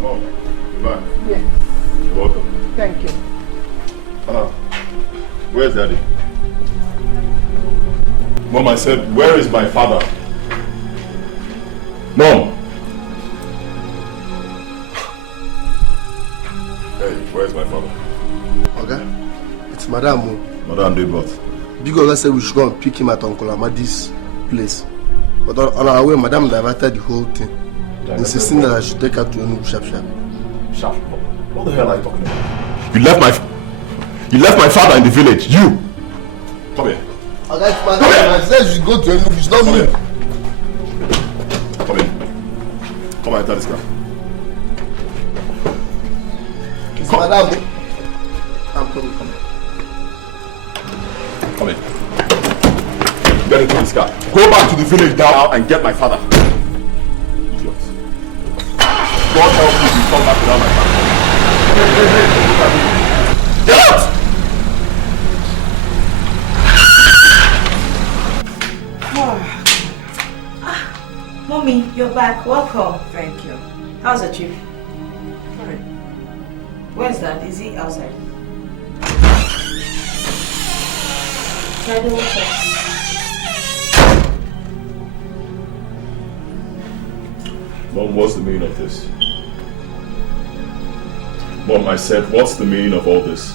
Mom, you're back. Yes. You're welcome. Thank you. Where's Daddy? Mom, I said, where is my father? Mom! Hey, where's my father? Okay? It's Madame. Madame did what? Big Oga said we should go and pick him at Uncle Amadi's place. But on our way, Madame diverted the whole thing. Insisting that I should take her to Enugu sharp. Sharp? What the hell are you talking about? You left my father in the village. You! Come here. Okay, it's Madame. I said you should go to Enugu. It's not me. Come here. Come and enter this car. It's Madame. I'm coming. Come here. Get into this car. Go back to the village now and get my father. God help me if you come back without my father. Get out! Mommy, you're back. Welcome. Thank you. How's the trip? Alright. Where's Dad? Is he outside? Try the water. Mom, what's the meaning of this? Mom, I said, what's the meaning of all this?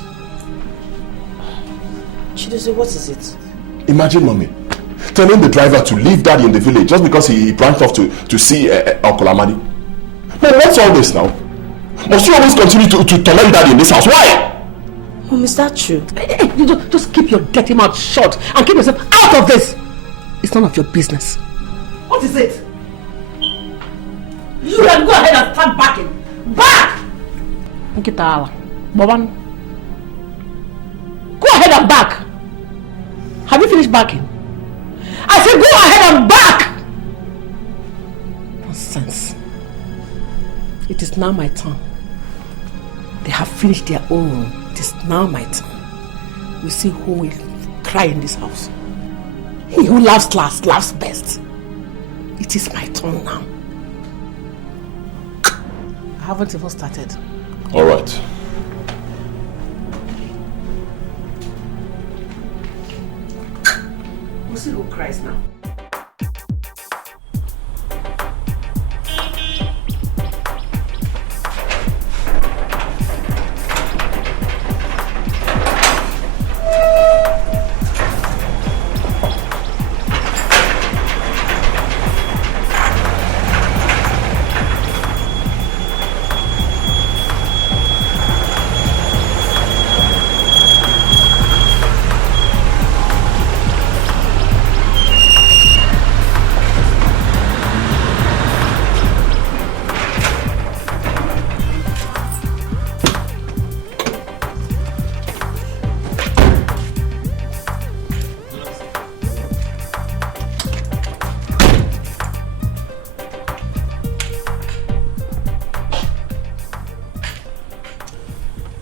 Chidozie, what is it? Imagine, Mommy, telling the driver to leave Daddy in the village just because he branched off to see Uncle Amadi. Mom, what's all this now? Must you always continue to torment Daddy in this house? Why? Mom, is that true? Hey, you just keep your dirty mouth shut and keep yourself out of this. It's none of your business. What is it? You can go ahead and start backing. Back! Nkita Boban. Go ahead and back. Have you finished backing? I said go ahead and back! Nonsense. It is now my turn. They have finished their own. It is now my turn. We see who will cry in this house. He who laughs last laughs best. It is my turn now. I haven't even started. All right. We'll see who cries now.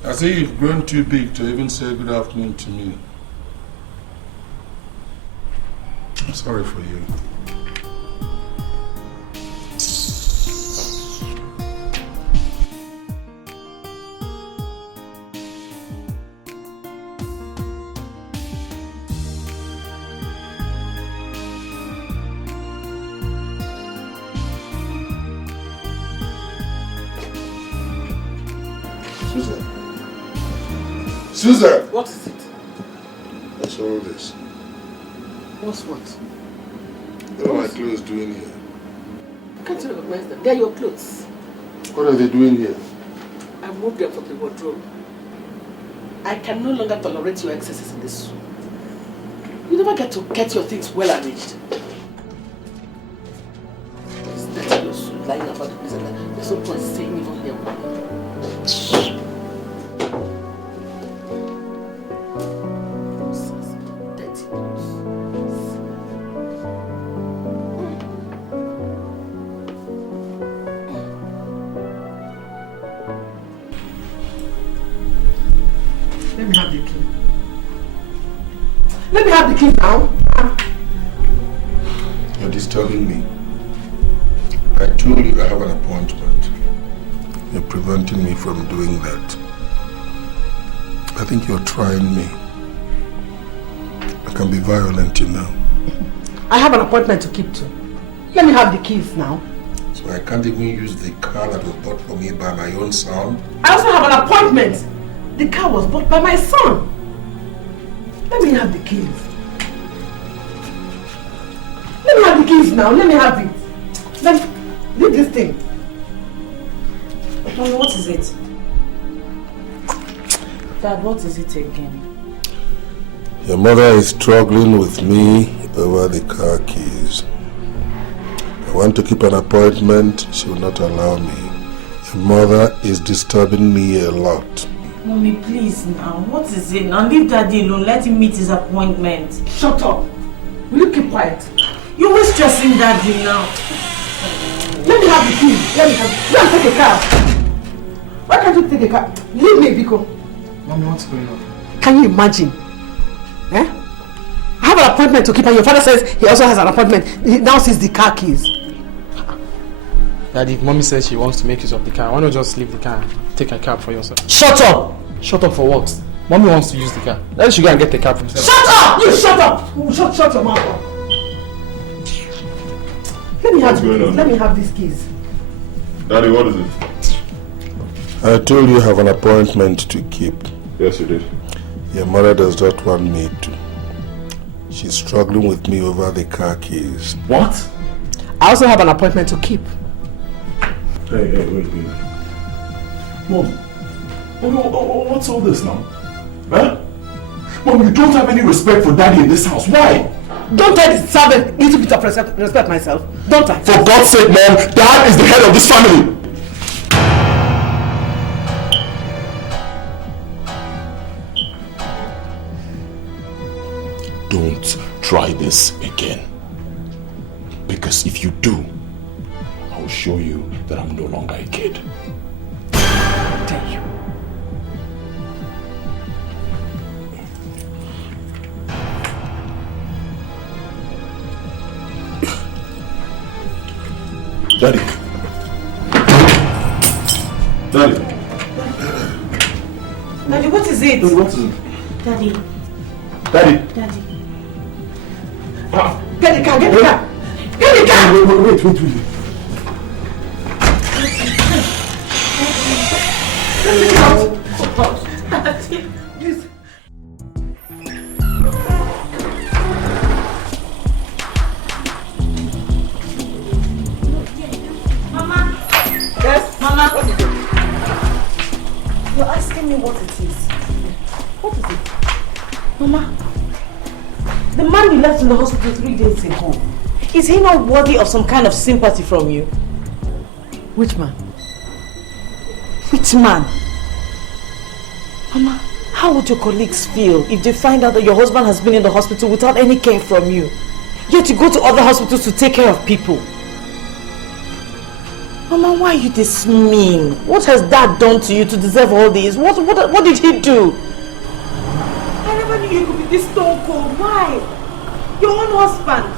I see you've grown too big to even say good afternoon to me. I'm sorry for you. Susan! What is it? What's all this? What's what? What are my clothes doing here? I can't recognize them. They're your clothes. What are they doing here? I moved them from the wardrobe. I can no longer tolerate your excesses in this room. You never get to get your things well arranged. This dirty clothes lying about the place. There's no point staying even here with me. Dirty clothes. Let me have the key. Let me have the key now. You're disturbing me. I told you I have an appointment. You're preventing me from doing that. I think you're trying me. I can be violent, you know. I have an appointment to keep to. Let me have the keys now. So I can't even use the car that was bought for me by my own son? I also have an appointment. The car was bought by my son. Let me have the keys. Let me have the keys now. Let me have it. Leave this thing. Mommy, what is it? Dad, what is it again? Your mother is struggling with me over the car keys. I want to keep an appointment. She will not allow me. Your mother is disturbing me a lot. Mommy, please now. What is it now? Leave Daddy alone. Let him meet his appointment. Shut up. Will you keep quiet? You're always stressing Daddy now. Let me have the key. Let me have it. Go and take a car. Why can't you take a car? Leave me, Biko. Mommy, what's going on? Can you imagine? I have an appointment to keep and your father says he also has an appointment. He now sees the car keys. Daddy, Mommy says she wants to make use of the car. Why not just leave the car and take a cab for yourself? Shut up! Shut up for what? Mommy wants to use the car. Then she go and get the cab for herself. Shut up! You shut up! Shut your mouth up. Let me have these keys. Daddy, what is it? I told you I have an appointment to keep. Yes, you did. Your mother does not want me to. She's struggling with me over the car keys. What? I also have an appointment to keep. Hey, wait. Mom, what's all this now? Huh? Mom, you don't have any respect for Daddy in this house. Why? Don't I deserve a little bit of respect myself? Don't I? For God's sake, Mom, Dad is the head of this family. Don't try this again. Because if you do, I'll show you that I'm no longer a kid. I tell you. Daddy, what is it? What is it? Daddy. Daddy, Get the car, get the car! Get the car! Wait. Mama. Yes? Mama. What is it? You're asking me what it is. What is it? Mama. The man you left in the hospital 3 days ago. Is he not worthy of some kind of sympathy from you? Which man? Which man? Mama, how would your colleagues feel if they find out that your husband has been in the hospital without any care from you? Yet you go to other hospitals to take care of people. Mama, why are you this mean? What has Dad done to you to deserve all this? What did he do? I never knew you could be this stone cold. Why? Your own husband.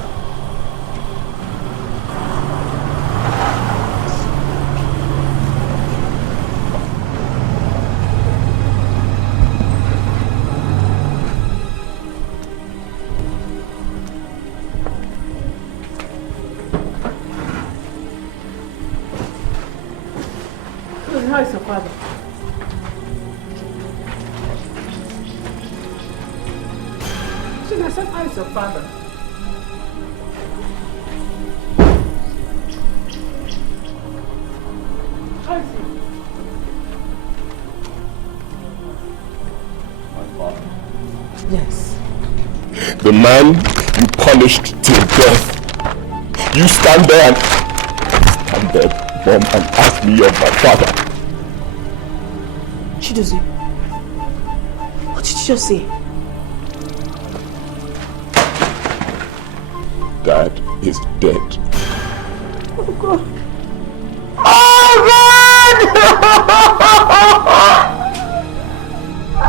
How is your father? I said, how is your father? How is he? My father. Yes. The man you punished till death. You stand there, Mom, and ask me of my father. Chidozie, what did you just say? Dad is dead. Oh God.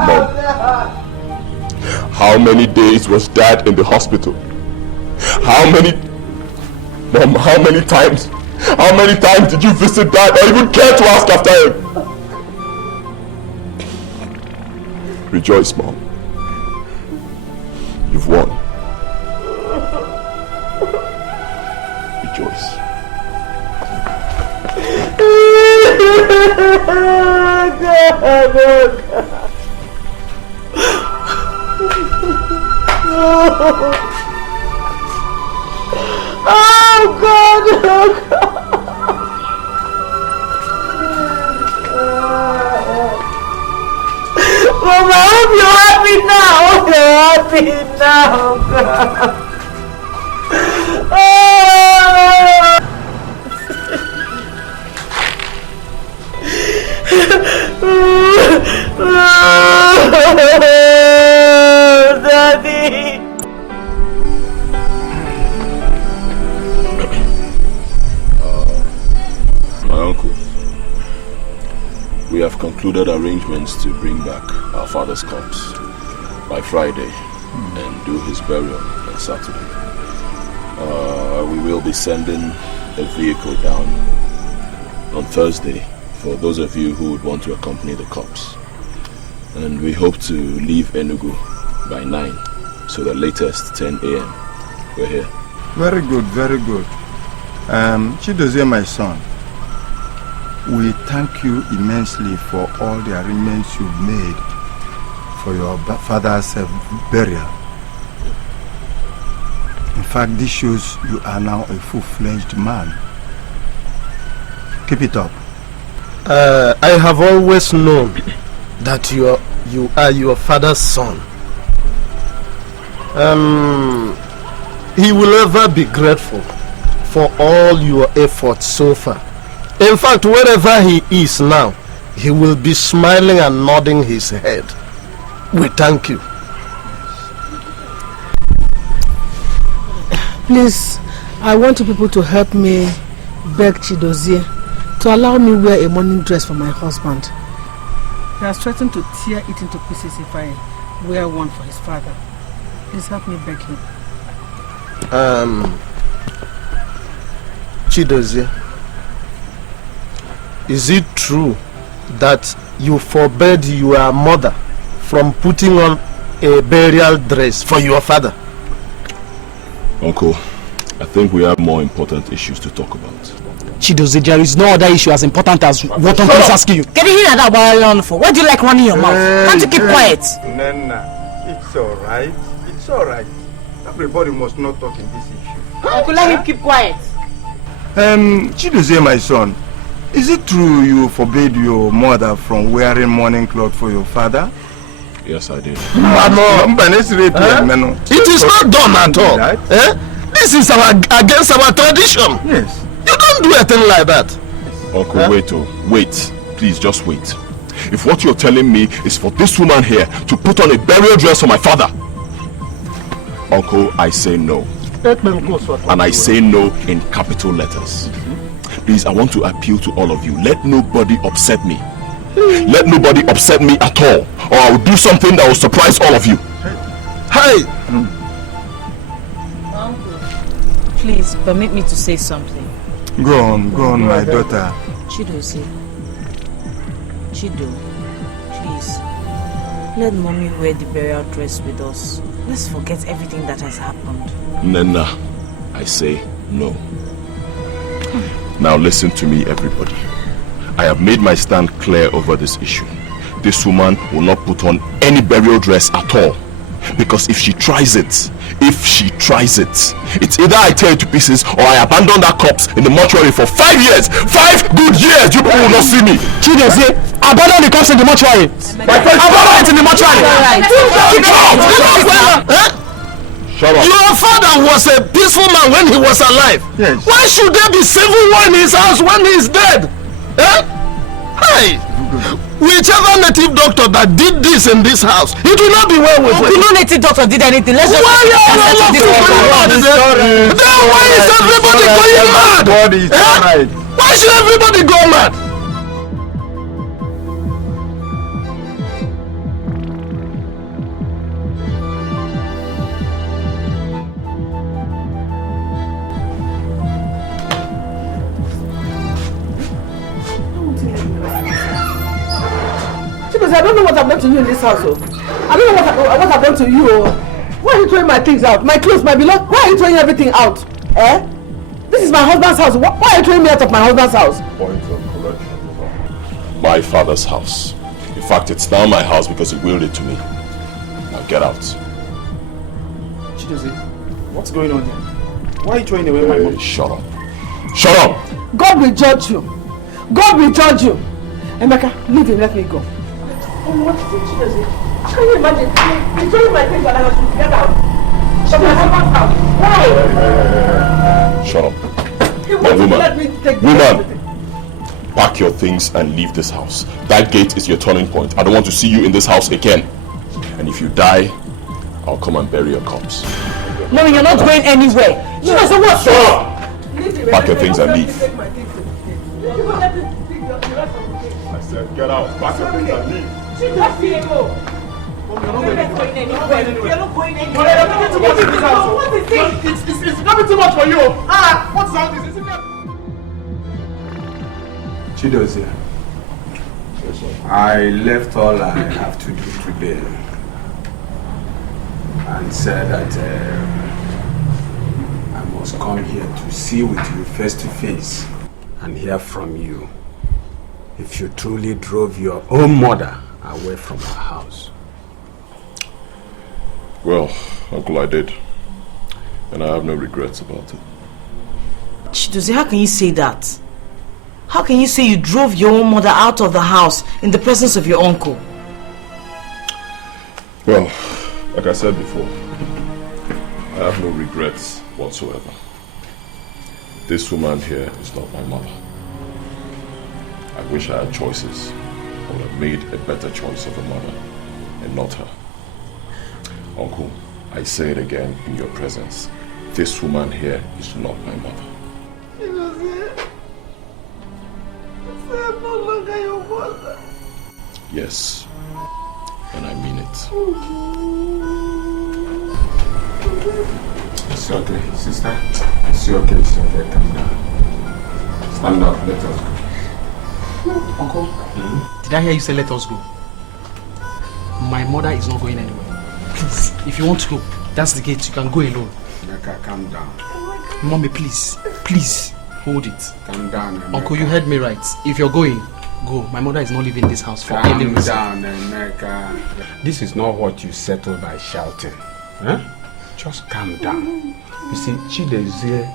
Mom, how many days was Dad in the hospital? How many times? How many times did you visit Dad or even care to ask after him? Rejoice, Mom. You've won. Rejoice. Oh God! Mom, I hope you're happy now. I hope you're happy now, God. Daddy. My uncle, we have concluded arrangements to bring back our father's corpse by Friday and do his burial on Saturday. We will be sending a vehicle down on Thursday for those of you who would want to accompany the corpse. And we hope to leave Enugu by 9, so the latest 10 a.m. We're here. Very good, very good. Chidozie, my son, we thank you immensely for all the arrangements you've made for your father's burial. In fact, this shows you are now a full-fledged man. Keep it up. I have always known that you are your father's son. He will ever be grateful for all your efforts so far. In fact, wherever he is now, he will be smiling and nodding his head. We thank you. Please, I want you people to help me beg Chidozie to allow me wear a mourning dress for my husband. He has threatened to tear it into pieces if I wear one for his father. Please help me beg him. Chidozie, is it true that you forbade your mother from putting on a burial dress for your father? Uncle, I think we have more important issues to talk about. Chidozie, there is no other issue as important as what Uncle is asking you. Can you hear that while for? Why do you like running your mouth? Can't you keep quiet? Nana, it's alright. It's alright. Everybody must not talk in this issue. Uncle, let him keep quiet. Chidozie, my son, is it true you forbade your mother from wearing mourning cloth for your father? Yes, I did. It is not done at all. Right? This is against our tradition. Yes. You don't do a thing like that. Uncle, wait. Please, just wait. If what you're telling me is for this woman here to put on a burial dress for my father, Uncle, I say no. And I say no in capital letters. Please, I want to appeal to all of you. Let nobody upset me. Let nobody upset me at all, or I will do something that will surprise all of you. Hey! Uncle, please permit me to say something. Go on, my daughter. Chido, please, let mommy wear the burial dress with us. Let's forget everything that has happened. Nana, I say no. Now listen to me, everybody. I have made my stand clear over this issue. This woman will not put on any burial dress at all. Because if she tries it, it's either I tear it to pieces or I abandon that corpse in the mortuary for 5 years. 5 good years! You people will not see me. Chidozie, abandon the corpse in the mortuary. Abandon it in the mortuary. Shut up. Your father was a peaceful man when he was alive. Yes. Why should there be civil war in his house when he is dead? Eh? Hey! Whichever native doctor that did this in this house, it will not be well with him. No native doctor did anything. Let's just... Why are all of you going mad? Then why is everybody going mad? Right. Why should everybody go mad? I don't know what I've done to you in this house. Oh. I don't know what I've done to you. Oh. Why are you throwing my things out? My clothes, my beloved. Why are you throwing everything out? Eh? This is my husband's house. Why are you throwing me out of my husband's house? Point of correction. My father's house. In fact, it's now my house because he willed it to me. Now get out. Chidozie, what's going on here? Why are you throwing away my mom? Shut up. Shut up! God will judge you. God will judge you. Emeka, leave him. Let me go. What is it, Chidozie? Can you imagine? He's throwing my things and I have to get out. Shut my husband's house. Why? Shut up. He wants to let me take Woman! Pack your things and leave this house. That gate is your turning point. I don't want to see you in this house again. And if you die, I'll come and bury your corpse. No, you're not going anywhere. Chidozie, what? Shut up! Pack your things and leave. I said, get out. Pack your things and leave. You're not going anywhere. You're not going anywhere. It's becoming too much for you. What's all this? Chidozie, I left all I have to do today and said that I must come here to see with you face to face and hear from you if you truly drove your own mother away from her house. Well, Uncle, I did. And I have no regrets about it. Chidozie, how can you say that? How can you say you drove your own mother out of the house in the presence of your uncle? Well, like I said before, I have no regrets whatsoever. This woman here is not my mother. I wish I had choices. I would have made a better choice of a mother and not her. Uncle, I say it again in your presence. This woman here is not my mother. I'm no longer your mother. Yes, and I mean it. It's okay, sister. It's okay, calm down. Stand up, let us go. Uncle, did I hear you say let us go? My mother is not going anywhere. Please, if you want to go, that's the gate. You can go alone. Emeka, calm down. Mommy, please, please, hold it. Calm down, Emeka. Uncle, you heard me right. If you're going, go. My mother is not leaving this house for any reason. Calm down, Emeka. This is not what you settle by shouting. Huh? Just calm down. You see, Chidozie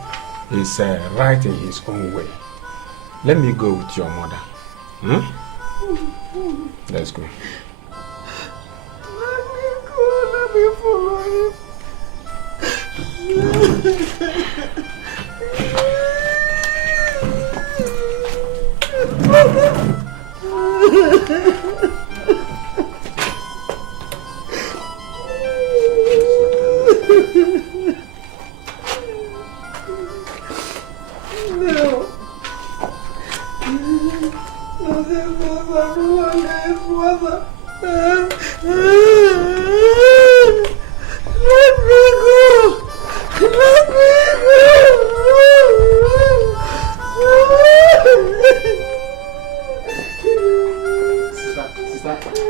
is right in his own way. Let me go with your mother. Huh? Let's go. Let me follow him.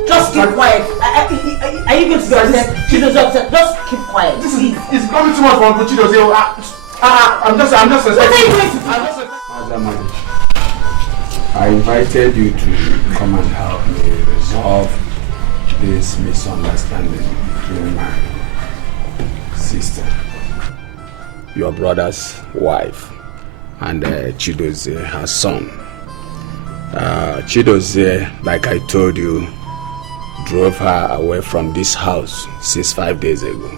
Just keep quiet. Are you going to be upset? Chidozie upset. Just keep quiet. This is becoming too much for Uncle Chidozie. I'm just respecting. I invited you to come and help me resolve this misunderstanding between my sister, your brother's wife, and Chidozie, her son. Chidozie, like I told you, drove her away from this house 5 days ago.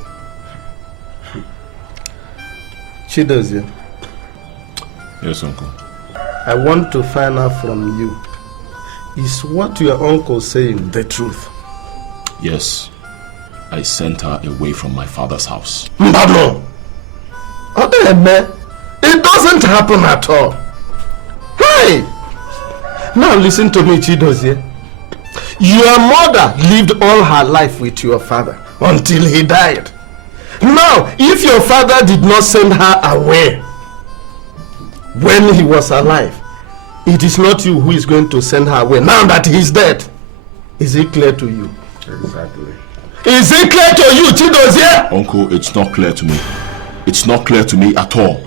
Chidozie. Yes, Uncle. I want to find out from you. Is what your uncle saying the truth? Yes. I sent her away from my father's house. No. It doesn't happen at all. Hey! Now listen to me, Chidozie. Your mother lived all her life with your father until he died. Now, if your father did not send her away when he was alive, it is not you who is going to send her away now that he's dead. Is it clear to you? Exactly. Is it clear to you, Chidozie? Uncle, it's not clear to me. It's not clear to me at all.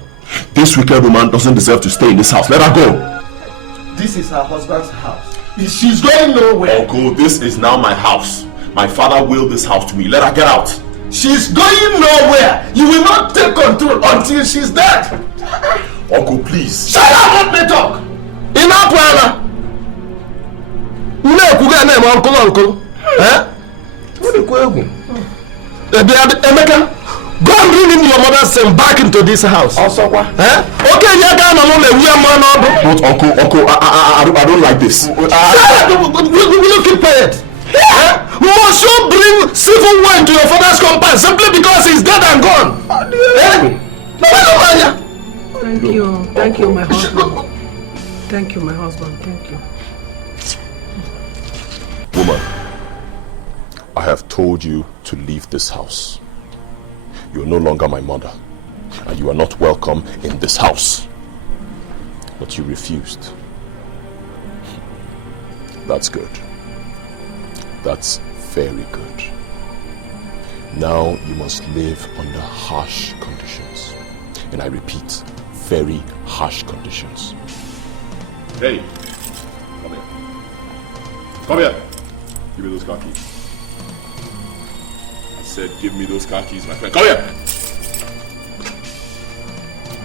This wicked woman doesn't deserve to stay in this house. Let her go. This is her husband's house. She's going nowhere. Uncle, this is now my house. My father willed this house to me. Let her get out. She's going nowhere. You will not take control until she's dead. Uncle, please. Shut up, let me talk. Enough, Anna. Uncle. Eh? What are you doing? Emeka, go and bring in your mother's son back into this house. Ozokwor. Eh? Okay, you can't But Uncle, I don't like this. Will you keep quiet? Must you bring civil war into your father's compound simply because he's dead and gone? Thank you, my husband. Thank you, my husband. Thank you. Woman, I have told you to leave this house. You are no longer my mother, and you are not welcome in this house. But you refused. That's good. That's very good. Now you must live under harsh conditions. And I repeat, very harsh conditions. Hey, come here. Come here. Give me those car keys. I said give me those car keys, my friend. Come here.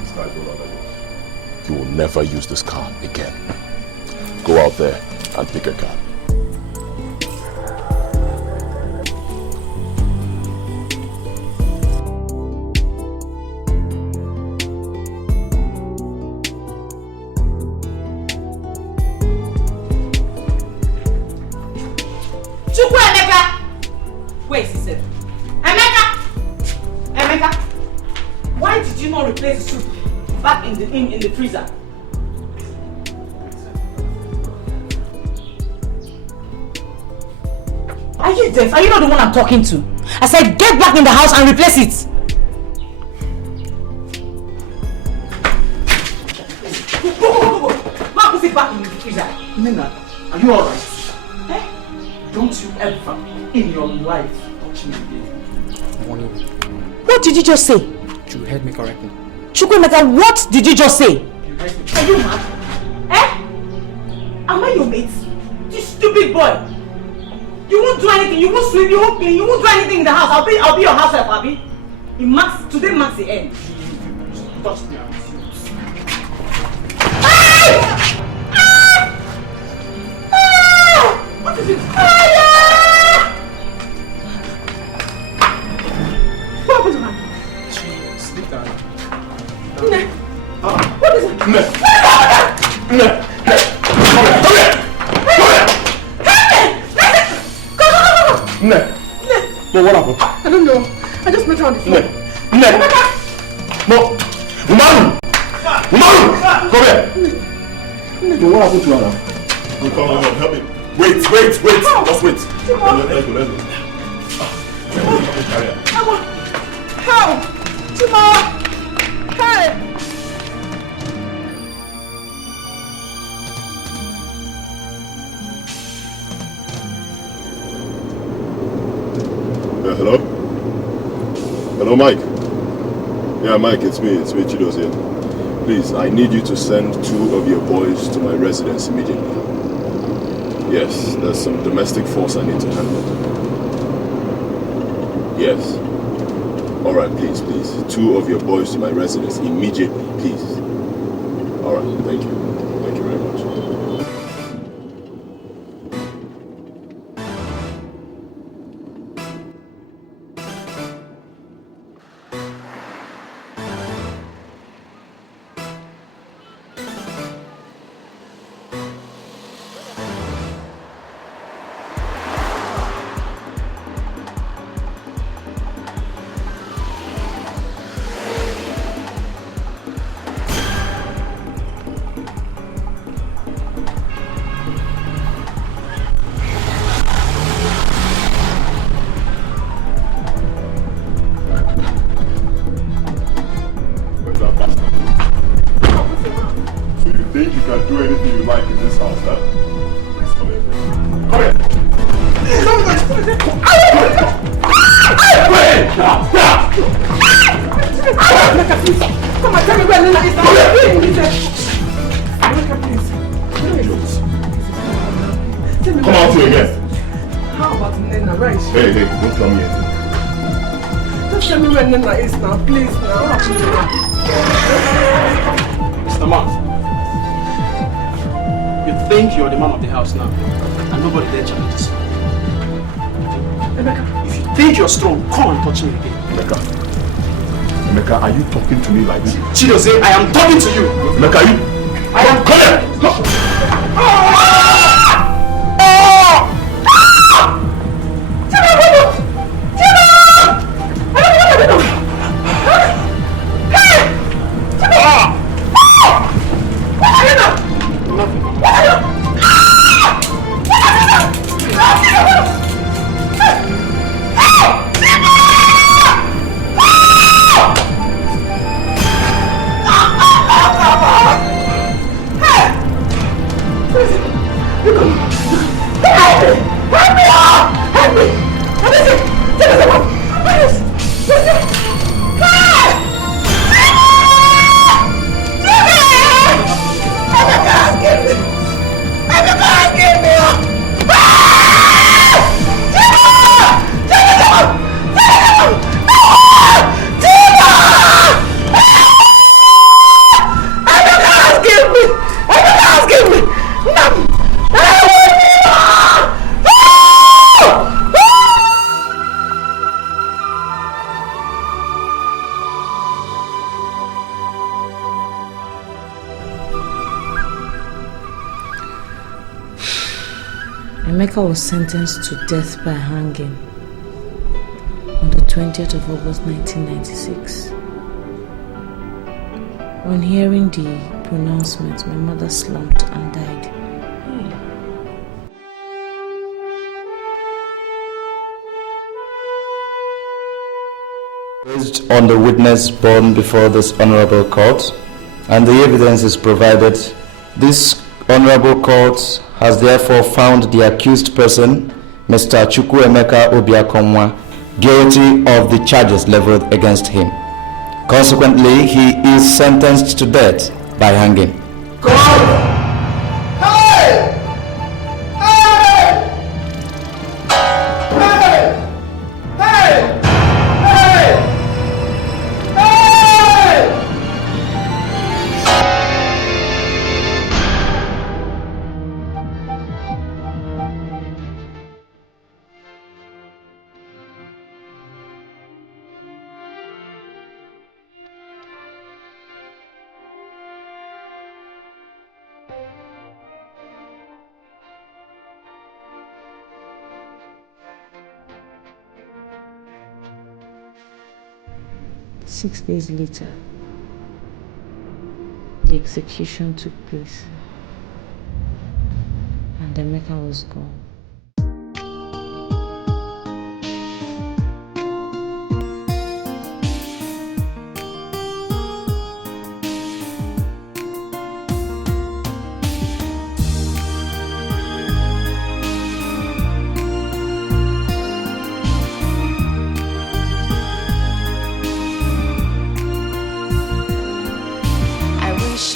This car is no longer yours. You will never use this car again. Go out there and pick a cab. Wait, sister. Emeka! Why did you not replace the soup back in the freezer? Are you deaf? Are you not the one I'm talking to? I said get back in the house and replace it. Go. Now put it back in the freezer. Nina, are you alright? Don't you ever in your life touch me again. What did you just say? You heard me correctly. Chukwemeka, what did you just say? You heard me. Are you mad? Am I your mate? You stupid boy! You won't do anything, you won't sweep, you won't clean, you won't do anything in the house. I'll be your housewife, Abby. Today marks the end. You touched me. What is it? What happened to her? She slipped down. What is it? Come here! But what happened? I don't know. I just met her on the floor. No! Umaru! Come here! But what happened to her now? Come on, help me. Wait! Just wait. Let's go. How? Chima! Hey! Hello? Hello, Mike? Yeah, Mike, it's me, Chido's here. Please, I need you to send 2 of your boys to my residence immediately. Yes, there's some domestic force I need to handle. Yes. Alright, please. 2 of your boys to my residence immediately, please. Alright, thank you. Thank you very much. think you can do anything you like in this house, huh? Come here. Come here. Come on, tell me where Nina is now. Come out here again. How about Nina, right? Hey, don't tell me anything. Just tell me where Nina is now, please now. Mr. Man, you think you're the man of the house now, and nobody there challenges you. Emeka, if you think you're strong, come and touch me again. Emeka, are you talking to me like this? Chidozie, I am talking to you. Emeka, are you? I am calling. Emeka was sentenced to death by hanging on the 20th of August 1996. On hearing the pronouncement, my mother slumped and died. Based on the witness borne before this honorable court and the evidence is provided, this honorable court has therefore found the accused person, Mr. Chukwuemeka Obiakomwa, guilty of the charges leveled against him. Consequently, he is sentenced to death by hanging. Six days later, the execution took place, and Emeka was gone.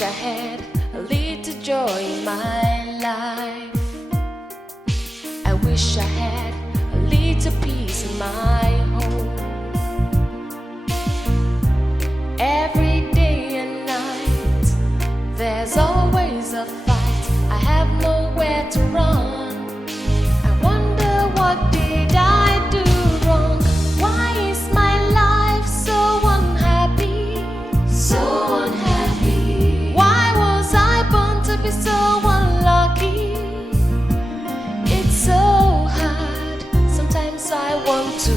I had a little joy in my life. I wish I had a little peace in my home. Every day and night, there's always a fight. I have nowhere to run. I wonder what did I do wrong? Why is my life so unhappy? So unhappy. Be so unlucky. It's so hard. Sometimes I want to